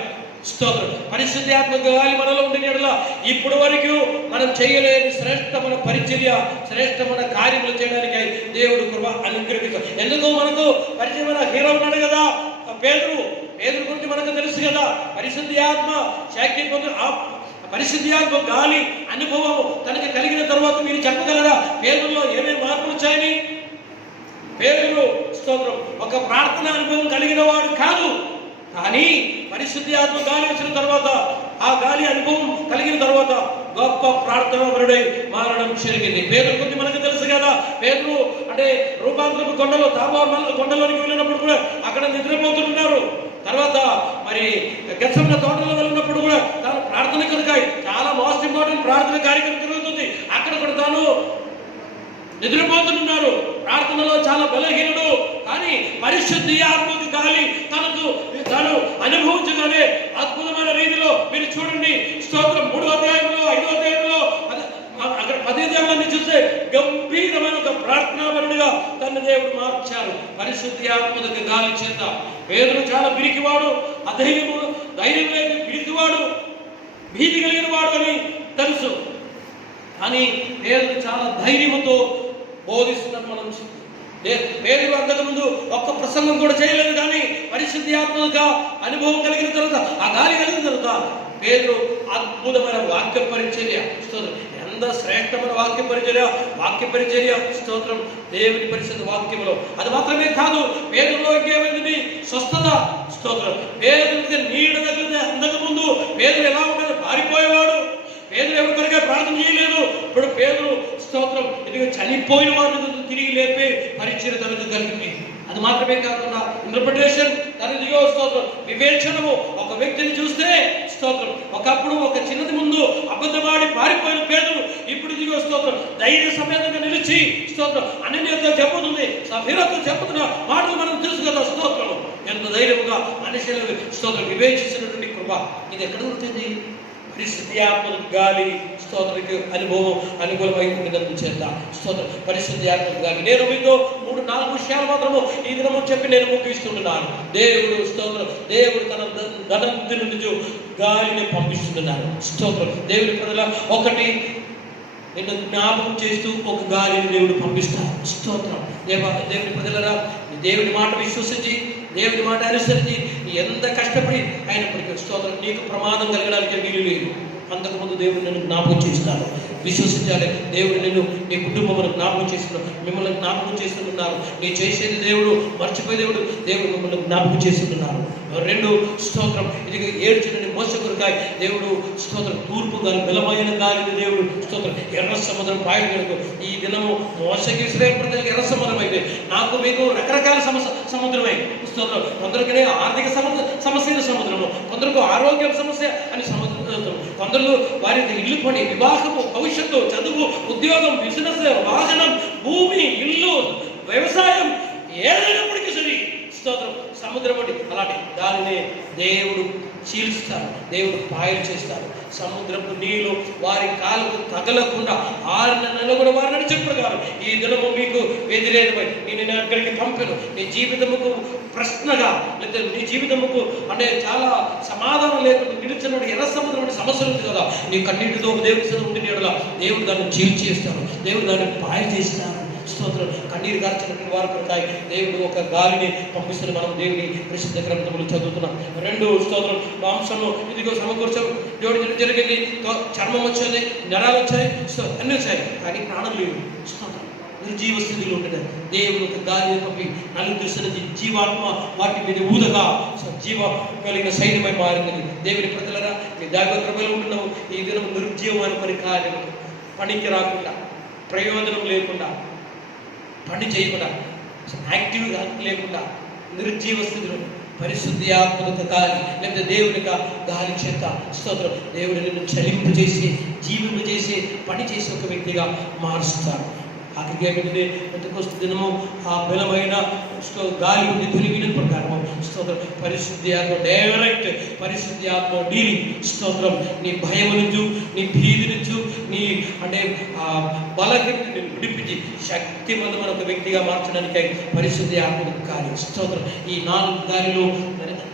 స్తోత్రం. పరిశుద్ధాత్మ గాలి మనలో ఉండిన యెడల ఇప్పటి వరకు మనం చేయలేని శ్రేష్టమైన పరిచర్య, శ్రేష్టమైన కార్యములు చేయడానికి దేవుడు కృప అనుగ్రహించారు. ఎందుకు మనకు పరిచయమైన హీరో ఉన్నాడు కదా పేతురు గురించి మనకు తెలుసు కదా. పరిశుద్ధాత్మ శక్తి పొంది పరిశుద్ధాత్మ గాలి అనుభవం తనకి కలిగిన తర్వాత మీరు చెప్పగలరా పేతురులో ఏమేమి మార్పులు వచ్చాయని? పేతురు స్తోత్రం ఒక ప్రార్థన అనుభవం కలిగిన వాడు కాదు, కానీ పరిశుద్ధాత్మ గాలి వచ్చిన తర్వాత, ఆ గాలి అనుభవం కలిగిన తర్వాత గొప్ప ప్రార్థనాపరుడై మారడం జరిగింది. పేతురు గురించి మనకు తెలుసు కదా. పేతురు అంటే రూపాంతరపు కొండలో తాబోర్ కొండలోనికి వెళ్ళినప్పుడు కూడా అక్కడ నిద్రపోతున్నారు. తర్వాత మరి గెత్సేమనే తోటలో వెళ్ళినప్పుడు కూడా తాను ప్రార్థన కనుక చాలా మోస్ట్ ఇంపార్టెంట్ ప్రార్థన కార్యక్రమం జరుగుతుంది. అక్కడ కూడా తాను నిద్రపోతున్నారు. ప్రార్థనలో చాలా బలహీనుడు, కానీ పరిశుద్ధి ఆత్మకు గాలి తాను అనుభవించగానే అద్భుతమైన రీతిలో మీరు చూడండి. స్తోత్రం 3వ అధ్యాయంలో 5వ అధ్యాయంలో అక్కడ 10వ అధ్యాయాన్ని చూస్తే గంభీరమైన ఒక ప్రార్థనాపరుడిగా తన దేవుడు మార్చారు పరిశుద్ధి ఆత్మకు గాలి చేత. పేతురు చాలా పిరికివాడు, ధైర్యం లేని పిరికివాడు, భీతి కలిగిన వాడు అని తెలుసు, కానీ పేతురు చాలా ధైర్యంతో బోధిస్తున్నారు. మనం పేతురు అంతకుముందు ఒక్క ప్రసంగం కూడా చేయలేదు, కానీ పరిశుద్ధి ఆత్మగా అనుభవం కలిగిన తర్వాత, ఆ గాలి కలిగిన తర్వాత పేతురు అద్భుతమైన వాక్య పరిచర్య, ఎంత శ్రేష్టమైన వాక్య పరిచర్య స్తోత్రం. దేవుని పరిశుద్ధ వాక్యంలో అది మాత్రమే కాదు, పేతురులో ఇంకేమైంది? స్వస్థత స్తోత్రం. పేతురుకి నీడ తగిలితే అంతకుముందు పేతురు ఎలా ఉండేది? పారిపోయేవాడు. పేతురు ఎవరి కొరకే ప్రార్థన చేయలేదు. ఇప్పుడు పేతురు స్తోత్రం ఇదిగో చనిపోయిన వారిని తిరిగి లేపే పరిచర్య తనకు కలిగింది. అది మాత్రమే కాకుండా ఇంటర్ప్రిటేషన్ తనదిగో స్తోత్రం, వివేచనము. ఒక వ్యక్తిని చూస్తే స్తోత్రం ఒకప్పుడు ఒక చిన్నది ముందు అబద్ధమాడి పారిపోయిన పేతురు ఇప్పుడు ఇదిగో స్తోత్రం ధైర్య సమేతంగా నిలిచి స్తోత్రం అనన్యతో చెప్పుతుంది, సఫీరతో చెప్పుతున్న మాటలు మనం తెలుసు కదా. స్తోత్రం ఎంత ధైర్యముగా మనుషులు స్తోత్రం వివేచించినటువంటి కృప ఇది ఎక్కడ ఉంటుంది? పరిశుద్ధి ఆత్మకు గాలి స్తోత్రకి అనుభవం అనుకూలమై ఉండినందు చేత స్తోత్రం. పరిశుద్ధి ఆత్మకు గాలి. నేను మీతో 3-4 విషయాలు మాత్రము ఈ దినము చెప్పి నేను ముగిస్తున్నాను. దేవుడు స్తోత్రం, దేవుడు తన ధనంతి నుండి గాలిని పంపిస్తున్నాడు. స్తోత్రం. దేవుడి ప్రజల ఒకటి నిన్ను జ్ఞాపకం చేస్తూ ఒక గాలిని దేవుడు పంపిస్తాడు. స్తోత్రం. దేవుని ప్రజలరా, దేవుని మాట విశ్వసించి దేవుని మాట అనుసరించి ఎంత కష్టపడి అయినప్పటికీ స్తోత్రం నీకు ప్రమాదం కలగడానికి వీలు లేదు. అంతకుముందు దేవుడు నిన్ను జ్ఞాపకం చేస్తాడు. విశ్వసించాలి. దేవుడు నిన్ను నీ కుటుంబమును జ్ఞాపకం చేస్తున్నాడు, మిమ్మల్ని జ్ఞాపకం చేస్తున్నారు. నీ చేసేది దేవుడు మర్చిపోయి దేవుడు మిమ్మల్ని జ్ఞాపకం చేస్తున్నారు. 2 స్తోత్రం ఇది ఏడ్చుని మోసకురికాయ దేవుడు స్తోత్రం తూర్పు గాలి బలమైన గాలిని దేవుడు స్తోత్రం ఎర్ర సముద్రం పాయగలకు. ఈ దినము మోసకి ఇశ్రాయేలు ప్రజలకు ఎర్ర సముద్రం అయితే నాకు మీకు రకరకాల సముద్రమై స్తోత్రం. కొందరికి ఆర్థిక సమస్య సముద్రము, కొందరికి ఆరోగ్య సమస్య అని సముద్రం, కొందరు వారి ఇల్లు పని, వివాహము, భవిష్యత్తు, చదువు, ఉద్యోగం, బిజినెస్, వాహనం, భూమి, ఇల్లు, వ్యవసాయం ఏదైనప్పటికీ సరే స్తోత్రం సముద్రం అండి అలాంటి దానిని దేవుడు చీల్స్తాడు, దేవుడు పాయలు చేస్తాడు. సముద్రపు నీళ్లు వారి కాళ్ళకు తగలకుండా 6 నెలలు కూడా వారు నడిచిన ప్రకారం ఈ దినము మీకు వ్యతిరేకమై నేను అక్కడికి పంపాను. నీ జీవితముకు ప్రశ్నగా లేదా నీ జీవితముకు అంటే చాలా సమాధానం లేకుండా నిలిచినప్పుడు ఎర్ర సముద్రం సమస్యలు ఉంది కదా, నీ కన్నీటితో దేవుడి ఉండిన యెడల దేవుడు దాన్ని చీల్చేస్తాడు, దేవుడు దాన్ని పాయలు చేస్తాడు. స్తోత్రం. కన్నీరు గార్చినటువంటి వారు కొరకాయ దేవుడు ఒక గాలిని పంపిస్తున్న మనం దేవుని పరిశుద్ధ గ్రంథములు చదువుతున్నాం. 2 స్తోత్రం మాంసము ఇదిగో సమకూర్చం జరిగింది, చర్మం వచ్చేది, నరాలు వచ్చాయి, అన్నీ వచ్చాయి, కానీ ప్రాణం లేదు. స్తోత్రం. నిర్జీవ స్థితిలో ఉంటుంది. దేవుడు ఒక గాలిని పంపి 4 దిశల జీవాత్మ వాటి మీద ఊదగా జీవ కలిగిన సైన్యమై మారింది. దేవుని ప్రజలరా మీ జాగ్రత్తలు ఉంటున్నావు. ఈ దినం నిర్జీవమైన పని కార్యము పనికి రాకుండా, ప్రయోజనం లేకుండా, పని చేయకుండా, యాక్టివ్గా లేకుండా నిర్జీవ స్థితిలో పరిశుద్ధి ఆత్మక గాలి లేకపోతే దేవుని గాలి చేత స్తోత్రం దేవుడు నిన్ను చలింపజేసి జీవింపజేసి పని చేసి ఒక వ్యక్తిగా మారుస్తాడు. పెంతెకొస్తు దినము ఆ బలమైన గాలి నుండి తొలగిన ప్రకారము స్తోత్రం పరిశుద్ధి ఆత్మ డైరెక్ట్ పరిశుద్ధి ఆత్మ డీలింగ్. స్తోత్రం. నీ భయం నుంచి, నీ భీతి నుంచి, నీ అంటే బలహీనతను విడిపించి శక్తివంతమైన ఒక వ్యక్తిగా మార్చడానికై పరిశుద్ధి ఆత్మ కార్యం. స్తోత్రం. ఈ 4 కార్యాలు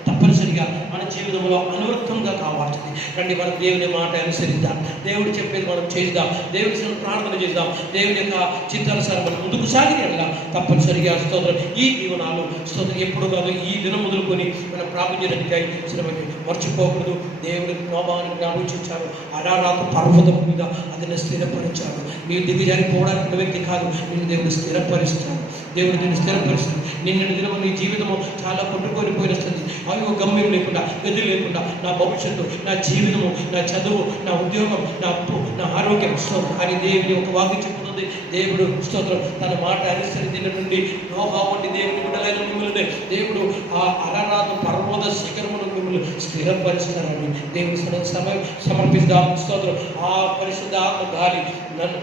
తప్పనిసరిగా మన జీవితంలో అనువర్తంగా కావాల్సింది. రండి మనం దేవుని మాట అనుసరిద్దాం, దేవుడు చెప్పేది మనం చేద్దాం, దేవుడి ప్రార్థన చేద్దాం, దేవుని యొక్క చిత్తానుసారం మనం ముందుకు సాగి వెళ్ళాం. తప్పనిసరిగా స్తోత్రం. ఈ జీవనాలు స్తోత్రం ఎప్పుడు కాదు, ఈ దినం మొదలుకొని మనం ప్రార్థించడానికై శ్రమని మర్చిపోకూడదు. దేవుడి కోపాన్ని జ్ఞాపించాడు. అరారాకు పర్వతం మీద అతన్ని స్థిరపరిచాడు. నీవు దిగజారిపోవడానికి వ్యక్తి కాదు, నిన్ను దేవుడు స్థిరపరిస్తాడు. దేవుడు నిన్ను స్థిరపరుస్తాడు. నిన్నటి దినము నీ జీవితము చాలా కొట్టుకొని పోయినస్తుంది. అవి గమ్యం లేకుండా, గది లేకుండా, నా భవిష్యత్తు, నా జీవితము, నా చదువు, నా ఉద్యోగం, నా అప్పు, నా ఆరోగ్యం స్తోత్రం అని దేవుని ఒక వాక్యం చెప్తుంది. దేవుడు స్తోత్రం తన మాట అనుసరించినటువంటి నోహా వంటి దేవుని బిడ్డలైన మిమ్మల్ని దేవుడు ఆ అరనాథు పర్వత శిఖరమును మిమ్మల్ని స్థిరపరుస్తారని దేవుని సమయం సమర్పిస్తాం. స్తోత్రం. ఆ పరిశుద్ధ ఆత్మ గాలి నన్ను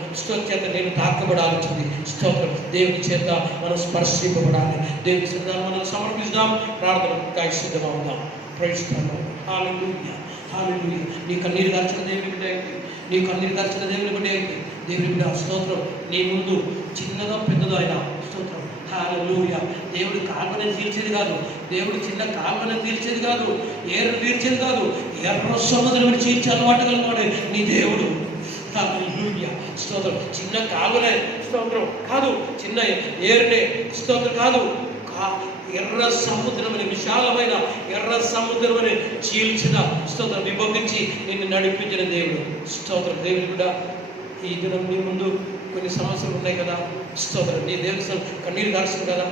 చేత నేను తాకబడాల్సింది. స్తోత్రం. దేవుని చేత మనం స్పర్శింపబడాలి. దేవుని చేత మనం సమర్పిస్తాం. ప్రార్థన సిద్ధమవుతాం. ప్రయత్నిస్తాము. హల్లెలూయా, హల్లెలూయా. నీ కన్నీరు దాచిన దేవుని బిడ్డ అయితే, నీ కన్నీరు దాచిన దేవుని బిడ్డ అయితే, దేవుని బిడ్డ స్తోత్రం. నీ ముందు చిన్నగా పెద్దదో అయినా స్తోత్రం. హల్లెలూయా. దేవుడు కాల్వని తీర్చేది కాదు, దేవుడు చిన్న కాల్వని తీర్చేది కాదు, ఏరు తీర్చేది కాదు, ఎర్ర సముద్రం తీర్చే అలవాటు కలిగినాడు నీ దేవుడు. హల్లెలూయా. స్తోత్రం. చిన్న కాలువనే స్తోత్రం కాదు, చిన్న ఏరునే స్తోత్రం కాదు, ఎర్ర సముద్రం అనే విశాలమైన ఎర్ర సముద్రం అనే చీల్చిన స్తోత్రం విభజించి నిన్ను నడిపించిన దేవుడు. స్తోత్రం. దేవుని కూడా ఈ దినం నీ ముందు కొన్ని సమస్యలు ఉన్నాయి కదా. స్తోత్రం. నీ దేవుని కన్నీరు దాల్సింది కదా.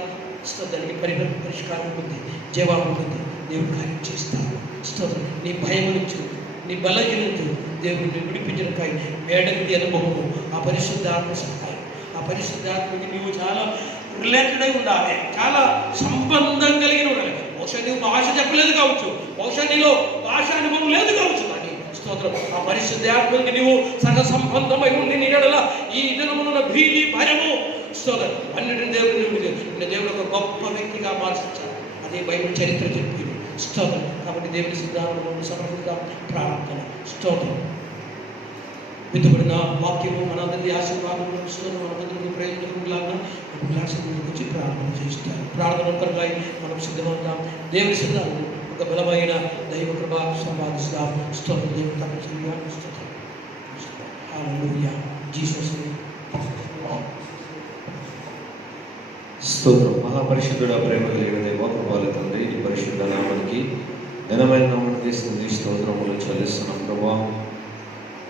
స్తోత్రానికి పరిష్కారం ఉంటుంది, జవాబు ఉంటుంది. దేవుడు కార్యం చేస్తాడు. స్తోత్రం. నీ భయం నుంచి, నీ బలహీన నుంచి దేవుడిని విడిపించడానికి వేడకి అనుభవము, ఆ పరిశుద్ధాత్మ సహాయం, ఆ పరిశుద్ధాత్మకి నీవు చాలా రిలేటెడ్ అయి ఉండాలి, చాలా సంబంధం కలిగిన ఉండాలి. బహుశా నువ్వు భాష చెప్పలేదు కావచ్చు, బహుశా నీలో భాష అనుభవం లేదు కావచ్చు, కానీ స్తోత్రం ఆ పరిశుద్ధాత్మకి నీవు సగ సంబంధమై ఉండి నీ ఎడల ఈ దినమున భీతి భయము స్తోత్రం అన్నిటిని దేవుడు ఒక గొప్ప వ్యక్తిగా మార్చారు. అదే బైబిల్ చరిత్ర చెప్పింది. స్తోత్రం. కాబట్టి దేవుని సిద్ధాంతం సమర్పిద్దాం. ప్రార్థన. స్తోత్రం. వెతుబడిన వాక్యము మనందరికీ ఆశీర్వాదం స్తోత్రం మనందరికీ ప్రయోజనలాగా వచ్చి ప్రార్థన చేస్తారు. ప్రార్థన కొరకై మనం సిద్ధమవుతాం. దేవుని సిద్ధాంతం ఒక బలమైన దైవ కృప సంపాదిస్తాం. స్తోత్రం. దేవుని తప్పనిసరిగా స్తోత్రం. హల్లెలూయా. జీసస్ స్తోత్రం. మహాపరిశుద్ధుడ, ప్రేమ కలిగిన దేవ, కృపాల తండ్రి, ఈ పరిశుద్ధ నామానికి ఘనమైన నామానికి స్తోత్రములు చెల్లిస్తున్నాం ప్రభా.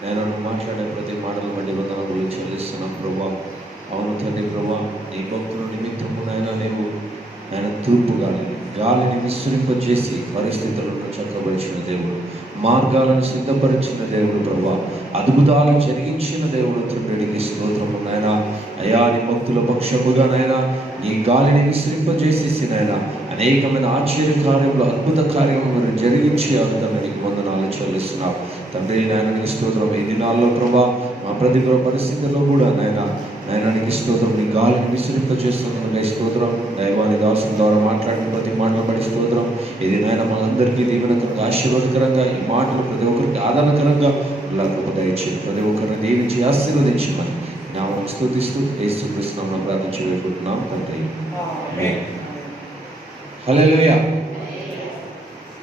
నేను మాట్లాడే ప్రతి మాటలు బట్టి వందనములు చెల్లిస్తున్నాం ప్రభా. అవును తండ్రి ప్రభా, నీ భక్తుల నిమిత్తము నాయన నీవు ఆయన తూర్పు గాలిని విస్తరింపజేసి పరిస్థితులను చక్కబరిచిన దేవుడు, మార్గాలను సిద్ధపరిచిన దేవుడు ప్రభా, అద్భుతాలు జరిగించిన దేవుడు తండ్రికి స్తోత్రము నాయన. అయా నీ భక్తుల పక్షముగా నాయన నీ గాలిని విస్తరింపజేసేసి నాయన అనేకమైన ఆశ్చర్య కార్యములు, అద్భుత కార్యములను జరిగించి అర్థంగా నీకు వందనాలు చెల్లిస్తున్నాం తండ్రి. నాయననికి స్తోత్రం. ఈ దినాల్లో ప్రభా మా ప్రతి పరిస్థితుల్లో కూడా నాయనానికి స్తోత్రం. నీ గాలిని విస్తరింపజేస్తున్నందుకు స్తోత్రం. దైవాన్ని దాసుల ద్వారా మాట్లాడిన ప్రతి మాటలు బట్టి స్తోత్రం. ఇది నాయన మనందరికీ దీవెనకరంగా, ఆశీర్వాదకరంగా, ఈ మాటలు ప్రతి ఒక్కరికి ఆదరణకరంగా దయచేసి ప్రతి ఒక్కరిని దీవించి ఆశీర్వదించమని నామం స్తుతిస్తూ యేసుక్రీస్తు నామమున ప్రార్థించి వేడుకుంటున్నాం తండ్రి. హల్లెలూయా.